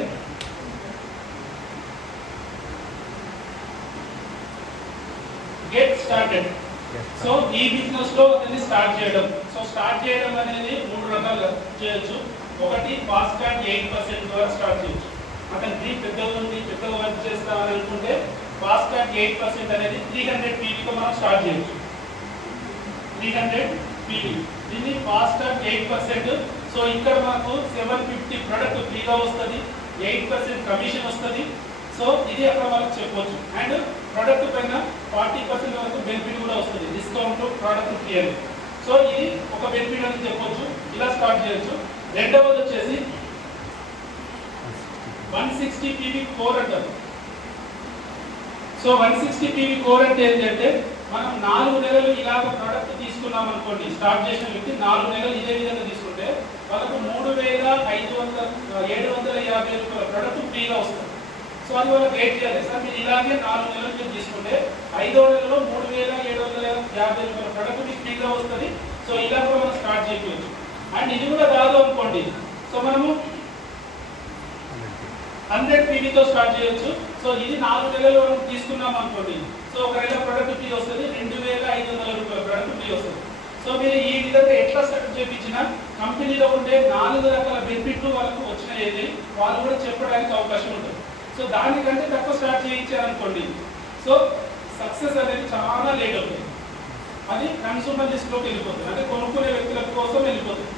గెట్ స్టార్టెడ్. సో ఈ బిజినెస్ లో అతన్ని స్టార్ట్ చేయడం. సో స్టార్ట్ చేయడం అనేది 3 రకాలుగా చేయొచ్చు. ఒకటి ఫాస్ట్ కార్డ్ 8% ద్వారా స్టార్ట్ చేయొచ్చు. అతను డ్రీమ్ పెద్దగా ఉంది, పెద్దగా వర్క్ చేస్తామని అనుకుంటే ఫాస్ట్ కార్డ్ 8% అనేది 300 PVతో మనం స్టార్ట్ చేయొచ్చు. 300 PV, దీన్ని ఫాస్ట్ కార్డ్ 8%. సో ఇక్కడ మనకు 750 ప్రొడక్ట్ ఫ్రీగా వస్తుంది, 8% కమిషన్ వస్తుంది. సో ఇది అక్కడ వాళ్ళకి చెప్పవచ్చు. అండ్ ప్రోడక్ట్ పైన 40% వరకు బెనిఫిట్ కూడా వస్తుంది, డిస్కౌంట్ ప్రోడక్ట్ ఫ్రీ అని. సో ఇది ఒక బెనిఫిట్ అని చెప్పొచ్చు. ఇలా స్టార్ట్ చేయొచ్చు. రెండవది వచ్చేసి 160 PV కోర్ అంటారు. సో 160 PV కోర్ అంటే ఏంటంటే మనం 4 నెలలు ఇలాగ ప్రోడక్ట్ తీసుకున్నాం అనుకోండి, స్టార్ట్ చేసిన వ్యక్తి 4 నెలలు ఇదే విధంగా తీసుకుంటే వాళ్ళకు 3,750 రూపాయల ప్రోడక్ట్ ఫ్రీగా వస్తుంది. సో అది వాళ్ళకి వెయిట్ చేయాలి. సార్ మీరు ఇలాగే 4 నెలలు మీరు తీసుకుంటే 5వ నెలలో 3,750 రూపాయల ప్రోడక్ట్ మీకు ఫ్రీగా వస్తుంది. సో ఇలా కూడా మనం స్టార్ట్ చేయవచ్చు. అండ్ ఇది కూడా కాదు అనుకోండి, సో మనము 100 PVతో స్టార్ట్ చేయొచ్చు. సో ఇది 4 నెలలు మనం తీసుకున్నాం అనుకోండి, సో ఒక నెల ప్రోడక్ట్ ఫ్రీ వస్తుంది, 2,500 రూపాయల ప్రోడక్ట్ ఫ్రీ వస్తుంది. సో మీరు ఈ విధంగా ఎట్లా స్టార్ట్ చేయించినా కంపెనీలో ఉండే 4 రకాల బెనిఫిట్లు వాళ్ళకు వచ్చినాయి, వాళ్ళు కూడా చెప్పడానికి అవకాశం ఉంటుంది. సో దానికంటే తక్కువ స్టార్ట్ చేయించారనుకోండి, సో సక్సెస్ అనేది చాలా లేట్ అవుతుంది. అది కన్సూమర్ లిస్ట్లోకి వెళ్ళిపోతుంది, అంటే కొనుక్కునే వ్యక్తుల కోసం వెళ్ళిపోతుంది.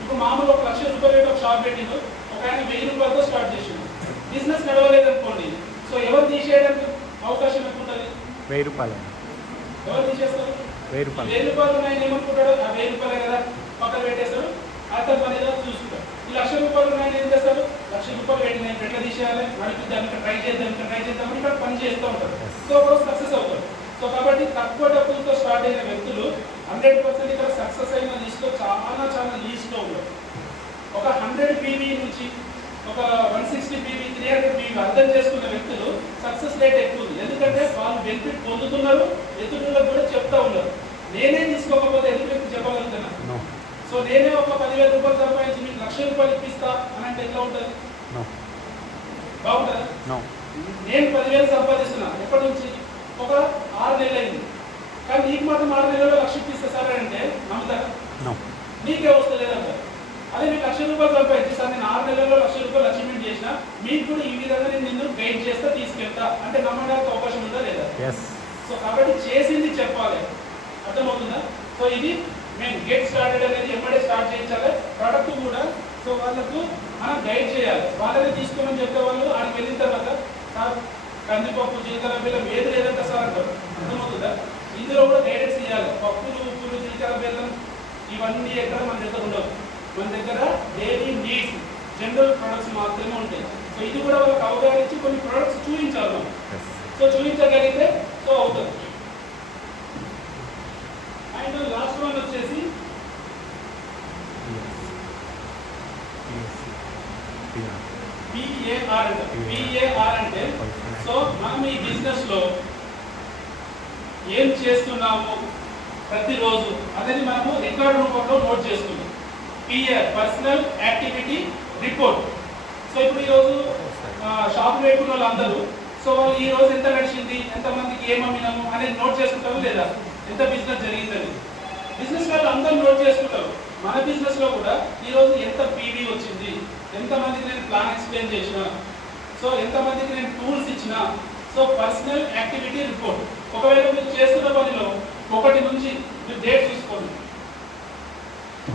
ఇప్పుడు మామూలు 1,00,000 రూపాయలు పెట్టి ఒక షాప్ పెట్టిండు, ఒక ఆయన 1000 రూపాయలతో స్టార్ట్ చేసిండు, బిజినెస్ నడవలేదు అనుకోండి. సో ఎవరు తీసేయడానికి అవకాశం ఎక్కువ ఉంటుంది? 1000 రూపాయలు. ఎవరు తీసేస్తారు? 1000 రూపాయలు. 1000 రూపాయలు ఆయన ఏమనుకుంటాడు? ఆ 1000 రూపాయలే కదా పక్కన పెట్టేస్తాడు, అతను పని ఏదో చూసుకుంటాడు. ఈ 1,00,000 రూపాయలు ఆయన ఏం చేస్తాడు? 1,00,000 రూపాయలు పెట్టి నేను ఎట్లా తీసేయాలి, నడిపిద్దాం, ట్రై చేద్దామని ఇక్కడ పని చేస్తూ ఉంటారు. సో ఒకరోజు సక్సెస్ అవుతారు. సో కాబట్టి తక్కువ డబ్బులతో స్టార్ట్ అయిన వ్యక్తులు 100% ఇక్కడ సక్సెస్ అయిన లిస్ట్లో చాలా లీస్ట్లో ఉన్నారు. ఒక 100 పీవీ నుంచి ఒక 160 పీవీ 300 పీవీ అర్థం చేసుకున్న వ్యక్తులు సక్సెస్ రేట్ ఎక్కువ ఉంది. ఎందుకంటే వాళ్ళు బెనిఫిట్ పొందుతున్నారు, ఎదురులకు కూడా చెప్తా ఉన్నారు. నేనే తీసుకోకపోతే ఎదురు చెప్పగలుగుతున్నా. సో నేనే ఒక 10,000 రూపాయలు సంపాదించి మీకు 1,00,000 రూపాయలు ఇప్పిస్తా అని అంటే ఎట్లా ఉంటుంది? బాగుంటుందా? నేను 10,000 సంపాదిస్తున్నా, ఎప్పటి నుంచి? ఒక 6 నెలలు అయింది. కానీ నీకు మాత్రం 6 నెలల్లో 1,00,000 ఇప్పిస్తా సార్ అంటే నమ్ముతారా? నీకే వస్తలేదంటారు. అదే మీకు 1,00,000 రూపాయలు సంపాదించి సార్ నేను 6 నెలల్లో 1,00,000 రూపాయలు అచీవ్మెంట్ చేసినా, మీకు కూడా ఈ విధంగా నేను నిన్ను గైడ్ చేస్తా, తీసుకెళ్తా అంటే నమ్మడానికి అవకాశం ఉందా లేదా? సో కాబట్టి చేసింది చెప్పాలి, అర్థమవుతుందా? సో ఇది మేము గెట్ స్టార్టెడ్ అనేది ఎమ్మడే స్టార్ట్ చేయించాలి. ప్రోడక్ట్ కూడా సో వాళ్ళకు మనం గైడ్ చేయాలి. వాళ్ళనే తీసుకోమని చెప్పే వాళ్ళు ఆడికి వెళ్ళిన తర్వాత సార్ కందిపప్పు, జీలకర్ర, బెల్లం ఏది లేదంటే సార్ అంటారు, అర్థమవుతుందా? ఇందులో కూడా గైడెన్స్ ఇవ్వాలి. పప్పులు, ఉప్పులు, జీలకర్ర, బెల్లం ఇవన్నీ ఎక్కడ మన దగ్గర ఉండవు. మన దగ్గర డైలీ నీడ్స్, జనరల్ ప్రొడక్ట్స్ మాత్రమే ఉంటాయి. సో ఇది కూడా వాళ్ళకి అవగాహన ఇచ్చి కొన్ని ప్రొడక్ట్స్ చూపించాలి మనం. సో చూపించగలిగితే సో అవుతుంది. అండ్ లాస్ట్ వన్ వచ్చేసి PAR అంటే PAR అంటే సో మనం ఈ బిజినెస్ లో ఏం చేస్తున్నాము ప్రతిరోజు అనేది మనము రికార్డ్ రూపంలో నోట్ చేసుకుంటాం. PAR personal activity report. So ఇప్పుడు ఈరోజు షాప్ పెట్టుకున్న వాళ్ళందరూ సో వాళ్ళు ఈ రోజు ఎంత నడిచింది, ఎంతమందికి ఏం అమ్మినాము అనేది నోట్ చేసుకుంటారు లేదా? ఎంత బిజినెస్ జరిగిందని బిజినెస్ వాళ్ళు అందరూ నోట్ చేసుకుంటారు. మన బిజినెస్ లో కూడా ఈ రోజు ఎంత పీవీ వచ్చింది, ఎంతమందికి నేను ప్లాన్ ఎక్స్ప్లెయిన్ చేసిన, సో ఎంతమందికి నేను టూల్స్ ఇచ్చిన. So personal activity report. ఒకవేళ మీరు చేస్తున్న పనిలో 1 నుంచి మీరు డేట్ చూసుకోండి.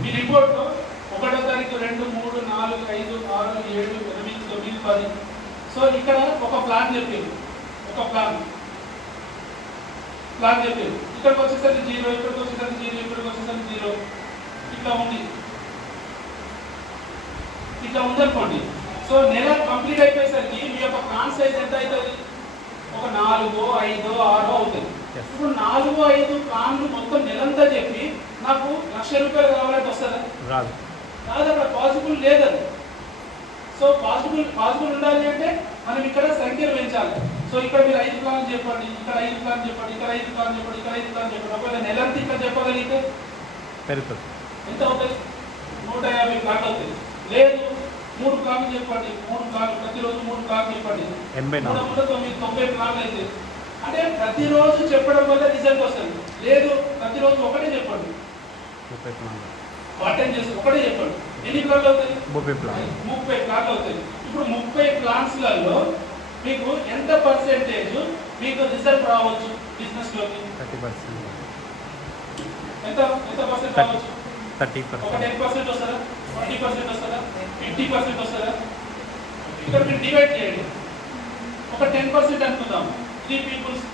ఈ రిపోర్ట్లో 1వ తారీఖు 2, 3, 4, 5, 6, 7, 8, 9, 10. సో ఇక్కడ ఒక ప్లాన్ చెప్పారు, ఒక ప్లాన్ చెప్పారు. ఇక్కడికి వచ్చేసరికి 0, ఇక్కడికి వచ్చేసరికి 0, ఇక్కడికి వచ్చేసరికి 0. ఇట్లా ఉందనుకోండి. సో నెల కంప్లీట్ అయిపోయేసరికి మీ యొక్క ప్లాన్ సైజ్ ఎంత అవుతుంది? ఒక 4, 5, 6 అవుతుంది. ఇప్పుడు 4, 5 ప్లాన్లు మొత్తం నెలంతా చెప్పి నాకు 1,00,000 రూపాయలు కావాలంటే వస్తుందా? రాదు. అక్కడ పాసిబుల్ లేదది. సో పాసిబుల్ ఉండాలి అంటే మనం ఇక్కడ సంఖ్యలు పెంచాలి. సో ఇక్కడ మీరు 5 ప్లాన్లు చెప్పండి, ఇక్కడ 5 ప్లాన్లు చెప్పండి, ఇక్కడ 5 ప్లాన్లు చెప్పండి, ఇక్కడ 5 ప్లాన్లు చెప్పండి. ఒకవేళ నెలంతా ఇక్కడ చెప్పగలిగితే ఎంత అవుతుంది? 150 ప్లాన్లు అవుతాయి. లేదు 3 ప్లాన్లు చెప్పండి, 3 ప్లాన్లు ప్రతిరోజు 3 ప్లాన్లు చెప్పండి, 90 ప్లాన్లు అయితే అంటే ప్రతిరోజు చెప్పడం వల్ల రిజల్ట్ వస్తుంది. లేదు ప్రతిరోజు ఒకటే చెప్పండి, పార్ట్ టైం చేసి ఒకటే చెప్పండి. ఎన్ని ప్లాన్లు అవుతాయి? 30 ప్లాన్లు అవుతాయి. ఇప్పుడు 30 ప్లాన్స్లలో మీకు ఎంత పర్సెంటేజ్ మీకు రిజల్ట్ రావచ్చు బిజినెస్ లోకి? 30%. ఎంత పర్సెంట్ రావచ్చు? 30%. ఒక 10% వస్తుందా? 20% వస్తుందా? 50% వస్తుందా? ఇక్కడ మీరు డివైడ్ చేయండి. ఒక 10% అనుకుందాం. 3 పీపుల్స్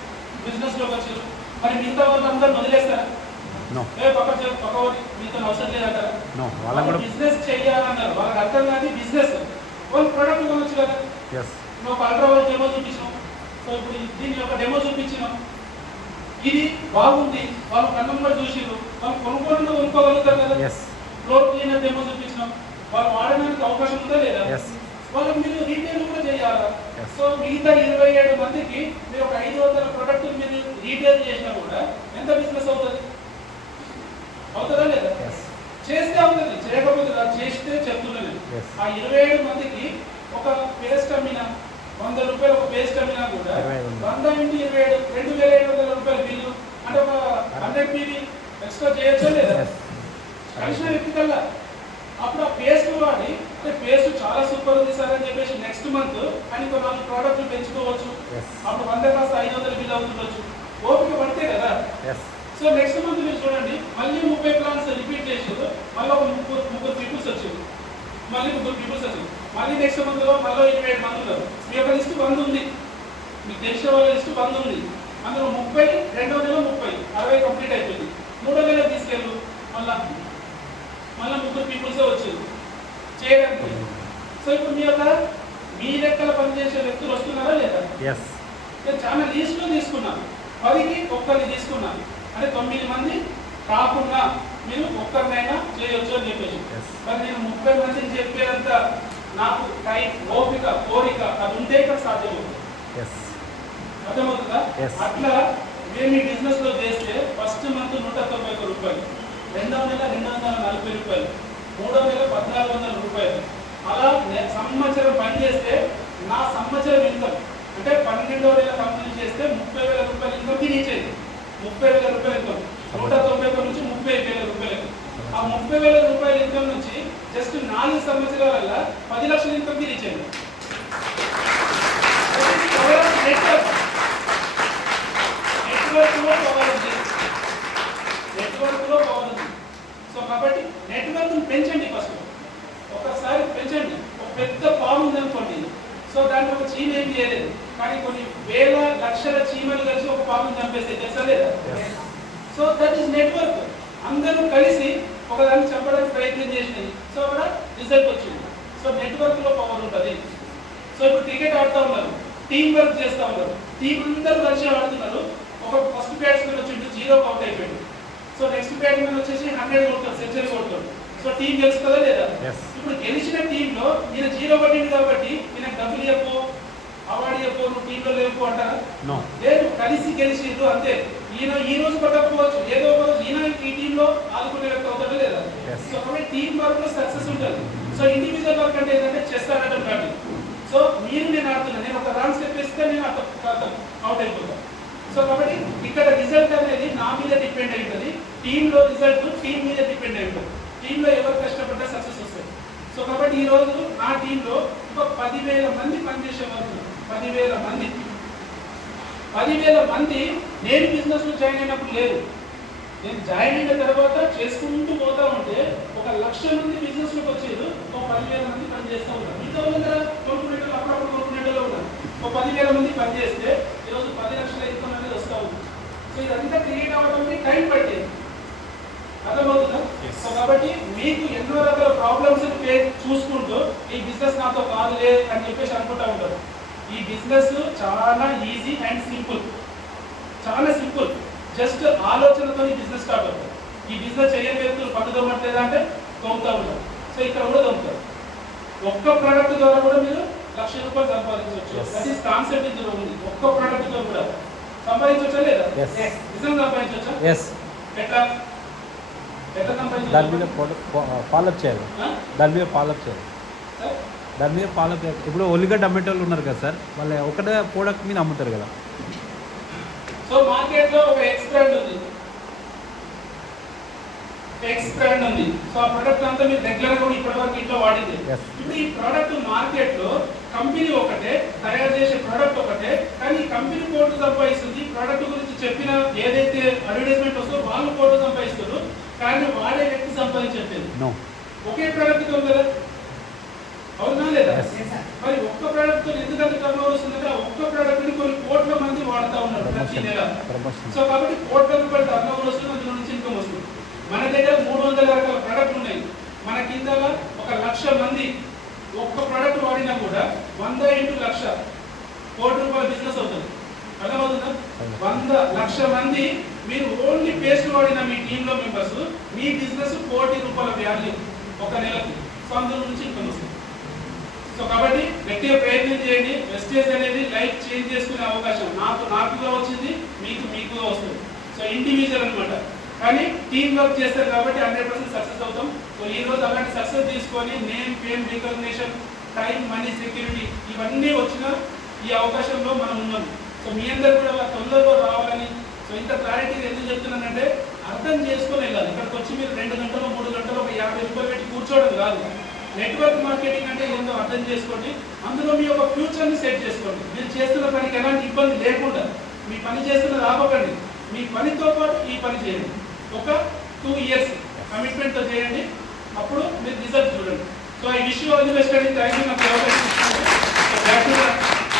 బిజినెస్ లోకి వచ్చారు. మరి మిగతా వాళ్ళందరూ వదిలేస్తారా? పక్క మీతో అవసరం లేదంటారా? బిజినెస్ చేయాలన్నారు, వాళ్ళకి అర్థం కాదు బిజినెస్. వాళ్ళు ప్రొడక్ట్ కొనొచ్చు కదా. నువ్వు ఒక అల్ట్రా వైట్ డెమో చూపించినావు. సో ఇప్పుడు దీని యొక్క డెమో చూపించినాం, ఇది బాగుంది, వాళ్ళు కన్నుగా చూసిరు, వాళ్ళు కొనుక్కోగలుగుతారు కదా. ఫ్లోర్ క్లీనర్ డెమో చూపించినాం, వాళ్ళు వాడడానికి అవకాశం ఉందా లేదా? వాళ్ళకి మీరు రీటైల్ కూడా చేయాలా? సో మిగతా 27 మందికి మీరు ఒక 500 ప్రొడక్ట్ మీరు రీటైల్ చేసినా కూడా ఎంత బిజినెస్ అవుతుంది? అవుతుందా లేదా? చేస్తే అవుతుంది, చేయకపోతే చేస్తే చెప్తున్నాను. ఆ 27 మందికి ఒక పేస్ట్ అమ్మినా, 100 రూపాయలు ఒక పేస్ట్ అమ్మినా కూడా 100 × 27 2,700 రూపాయలు బిల్లు అంటే ఒక 100 పీవీ ఎక్స్ట్రా చేయొచ్చా లేదా? కలిసిన వ్యక్తి కల్లా అప్పుడు ఆ పేస్ట్ వాడి అంటే పేస్ట్ చాలా సూపర్ ఉంది సార్ అని చెప్పేసి నెక్స్ట్ మంత్ అని 4 ప్రోడక్ట్లు పెంచుకోవచ్చు. అప్పుడు 100 కాస్త 500 బిల్ అవుతుండొచ్చు. ఓపిక పడితే కదా. ఎస్. సో నెక్స్ట్ మంత్ మీరు చూడండి మళ్ళీ 30 ప్లాన్స్ రిపీట్ చేసారు, మళ్ళీ ఒక ముగ్గురు పీపుల్స్ వచ్చారు, మళ్ళీ ముగ్గురు పీపుల్స్ వచ్చారు, మళ్ళీ నెక్స్ట్ మంత్ లో మళ్ళీ 27 మంది ఉన్నారు. మీ యొక్క లిస్ట్ 100 ఉంది, మీకు తెలిసిన వాళ్ళ లిస్ట్ 100 ఉంది. అందులో 30 రెండో నెల 30 60 కంప్లీట్ అయిపోయింది. మూడో నెల తీసుకెళ్ళు మళ్ళీ ముగ్గురు పీపుల్స్ వచ్చారు చేయడానికి. సో ఇప్పుడు మీ లెక్కల పనిచేసే వ్యక్తులు వస్తున్నారా లేదా? ఎస్. నేను చాలా లీస్ట్లో తీసుకున్నాను, 10కి ఒక్కరిని తీసుకున్నాను, అంటే 9 మంది కాకుండా మీరు ఒక్కరినైనా చేయొచ్చు అని చెప్పేసి. మరి నేను 30 మందిని చెప్పేంత నాకు టైం, ఓపిక, కోరిక అది ఉంటే ఇక్కడ సాధ్యమవుతుంది. అర్థమవుతుందా? అట్లా మేము మీ బిజినెస్ లో చేస్తే ఫస్ట్ మంత్ 191 రూపాయలు, రెండవ నెల 240 రూపాయలు, మూడవ నెల 1400 రూపాయలు. అలా సంవత్సరం పని చేస్తే నా సంవత్సరం ఇన్కమ్ అంటే 12వ నెల కంప్లీట్ చేస్తే 30,000 రూపాయలు ఇన్కమ్ రీచ్ అయింది. 30,000 రూపాయలు ఇన్కమ్ 191 నుంచి 30,000 రూపాయలు. ఆ 30,000 రూపాయల ఇన్కమ్ నుంచి జస్ట్ 4 సంవత్సరాల 10 లక్షల ఇన్కమ్ రీచ్ అయింది. నెట్వర్క్ లో పవర్ ఉంది. సో కాబట్టి నెట్వర్క్ పెంచండి, ఫస్ట్ ఒకసారి పెంచండి. ఒక పెద్ద పాము ఉంది అనుకోండి, సో దాంట్లో ఒక చీమ ఏం చేయలేదు, కానీ కొన్ని వేల లక్షల చీమలు కలిసి ఒక పాముని చంపేస్తే తెలుసా లేదా? So that is network. అందరూ కలిసి ఒకదాన్ని చంపడానికి ప్రయత్నం చేసినది, సో అక్కడ రిజల్ట్ వచ్చింది. సో నెట్వర్క్ లో పవర్ ఉంటుంది. సో ఇప్పుడు క్రికెట్ ఆడుతూ ఉన్నారు, టీం వర్క్ చేస్తూ ఉన్నారు, టీం అందరూ కలిసి ఆడుతున్నారు. ఒక ఫస్ట్ బ్యాట్స్మెన్ వచ్చిండు 0 అవుట్ అయిపోయాడు. సో నెక్స్ట్ బ్యాట్స్మెన్ వచ్చేసి 100 కొడతాడు, సెంచరీ కొడతాడు. సో టీం గెలుస్తుందా లేదా? ఇప్పుడు గెలిచిన టీంలో ఈయన 0 కొట్టింది కాబట్టి ఈయన డబ్బులు చెప్పు, అవార్డు చెప్పు, నువ్వు టీంలో లేవు అంటారా? లేదు, కలిసి గెలిచిండ్రు అంతే. ఈయన ఈ రోజు కొట్టకపోవచ్చు, ఏదో ఒక రోజు ఈయన ఈ టీంలో ఆదుకునే వ్యక్తి అవుతాడా లేదా? సో కాబట్టి టీం వర్క్ లో సక్సెస్ ఉంటుంది. సో ఇండివిజువల్ వర్క్ అంటే ఏంటంటే చెస్ ఆడటం కాదు. సో మీరు నేను ఆడుతున్నాను, నేను ఒక రాంగ్ స్టెప్ వేస్తే నేను అవుట్ అయిపోతాను. సో కాబట్టి ఇక్కడ రిజల్ట్ అనేది నా మీద డిపెండ్ అయి ఉంటుంది, టీంలో రిజల్ట్ టీం మీద డిపెండ్ అయి ఉంటుంది. టీంలో ఎవరు కష్టపడ్డా సక్సెస్ వస్తుంది. సో కాబట్టి ఈ రోజు నా టీంలో ఒక 10,000 మంది పనిచేసే వాళ్ళు, 10,000 మంది. 10,000 మంది నేను బిజినెస్ లో జాయిన్ అయినప్పుడు లేదు, నేను జాయిన్ అయిన తర్వాత చేసుకుంటూ పోతా ఉంటే 1,00,000 మంది బిజినెస్ లోకి వచ్చేది, ఒక 10,000 మంది పని చేస్తూ ఉన్నారు. మిగతా దగ్గర కొనుక్కునేటోళ్ళు అప్పుడప్పుడు కొనుక్కునేటోళ్ళు ఉన్నారు. ఒక 10,000 మంది పని చేస్తే ఈరోజు 10 లక్షల ఇన్కమ్ అనేది వస్తూ ఉంది. సో ఇదంతా క్రియేట్ అవ్వడానికి టైం పట్టేది. అర్థమవుతుందా? సో కాబట్టి మీకు ఎన్నో రకాల ప్రాబ్లమ్స్ చూసుకుంటూ ఈ బిజినెస్ నాతో కాదులే అని చెప్పేసి అనుకుంటా ఉంటారు. ఈ బిజినెస్ చాలా ఈజీ అండ్ సింపుల్, చాలా సింపుల్. జస్ట్ ఆలోచనతో ఈ బిజినెస్ స్టార్ట్ అవుతుంది. ఈ బిజినెస్ చేయని వ్యక్తులు పట్టు దొమ్మట్లేదా అంటే తోముతా ఉంటారు. సో ఇక్కడ కూడా తోముతారు. ఒక్క ప్రోడక్ట్ ద్వారా కూడా మీరు 1,00,000 రూపాయలు సంపాదించవచ్చు. దట్ ఈస్ కాన్సెప్ట్ ఇందులో ఉంది. ఒక్క ప్రోడక్ట్ తో కూడా సంపాదించవచ్చా లేదా? నిజంగా సంపాదించవచ్చా? ఎట్లా దాని మీద ఫాలోఅప్ చేయాలి, దాని మీద ఫాలోఅప్ చేయాలి, దాని మీద ఫాలోఅప్ చేయాలి. ఇప్పుడు ఒలిగడ్డ అమ్మేటోళ్ళు ఉన్నారు కదా సార్, వాళ్ళు ఒకటే ప్రోడక్ట్ మీద అమ్ముతారు కదా. సో మార్కెట్ లో ఒక ఎక్స్ బ్రాండ్ ఉంది, సో ఆ ప్రొడక్ట్ అంతా మీరు రెగ్యులర్ గా ఇప్పటివరకు ఇంట్లో వాడింది. ఇప్పుడు ఈ ప్రొడక్ట్ మార్కెట్ లో కంపెనీ ఒకటే, తయారు చేసే ప్రొడక్ట్ ఒకటే, కానీ కంపెనీ కోట్లు సంపాదిస్తుంది. ప్రొడక్ట్ గురించి చెప్పిన ఏదైతే అడ్వర్టైజ్మెంట్ వస్తుందో వాళ్ళు కోట్లు సంపాదిస్తారు, కానీ వాడే వ్యక్తి సంపాదించట్లేదు. ఒకే ప్రొడక్ట్ తో కదా, అవునా లేదా? మరి ఒక్క ప్రోడక్ట్ తో ఎందుకంటే టర్నోవర్ వస్తుందంటే ఆ ఒక్క ప్రోడక్ట్ ని కొన్ని కోట్ల మంది వాడుతూ ఉన్నారు ప్రతి నెల. సో కాబట్టి కోట్ల రూపాయల టర్నోవర్ వస్తుంది, అందులో నుంచి ఇన్కమ్ వస్తుంది. మన దగ్గర 300 రకాల ప్రోడక్ట్ ఉన్నాయి. మన కింద 1,00,000 మంది ఒక్క ప్రోడక్ట్ వాడినా కూడా 100 × 1,00,000 కోటి రూపాయల బిజినెస్ అవుతుంది. అర్థమవుతుందా? 100,00,000 మంది మీరు ఓన్లీ పేస్ట్ వాడిన మీ టీంలో మెంబర్స్, మీ బిజినెస్ 1 కోటి రూపాయల వాల్యూ ఒక నెలకి. సో అందులో నుంచి ఇన్కమ్ వస్తుంది. సో కాబట్టి గట్టిగా ప్రయత్నం చేయండి. వెస్టేజ్ అనేది లైఫ్ చేంజ్ చేసుకునే అవకాశం నాకుగా వచ్చింది, మీకుగా వస్తుంది. సో ఇండివిజువల్ అనమాట, కానీ టీమ్ వర్క్ చేస్తారు కాబట్టి 100% సక్సెస్ అవుతాం. సో ఈ రోజు అలాంటి సక్సెస్ తీసుకొని name, fame, recognition, time, money, security ఇవన్నీ వచ్చిన ఈ అవకాశంలో మనం ఉన్నాం. సో మీ అందరు కూడా అలా తొందరగా రావాలని, సో ఇంత క్లారిటీ ఎందుకు చెప్తున్నానంటే అర్థం చేసుకొని వెళ్ళాలి. ఇక్కడికి వచ్చి మీరు 2 గంటలు 3 గంటలు ఒక 50 రూపాయలు పెట్టి కూర్చోవడం కాదు. నెట్వర్క్ మార్కెటింగ్ అంటే ఏందో అర్థం చేసుకోండి, అందులో మీ యొక్క ఫ్యూచర్ని సెట్ చేసుకోండి. మీరు చేస్తున్న పనికి ఎలాంటి ఇబ్బంది లేకుండా మీ పని చేస్తున్నది ఆపకండి, మీ పనితో పాటు ఈ పని చేయండి. ఒక 2 years కమిట్మెంట్తో చేయండి, అప్పుడు మీరు రిజల్ట్ చూడండి. So I wish you all the best అండి. Thank you.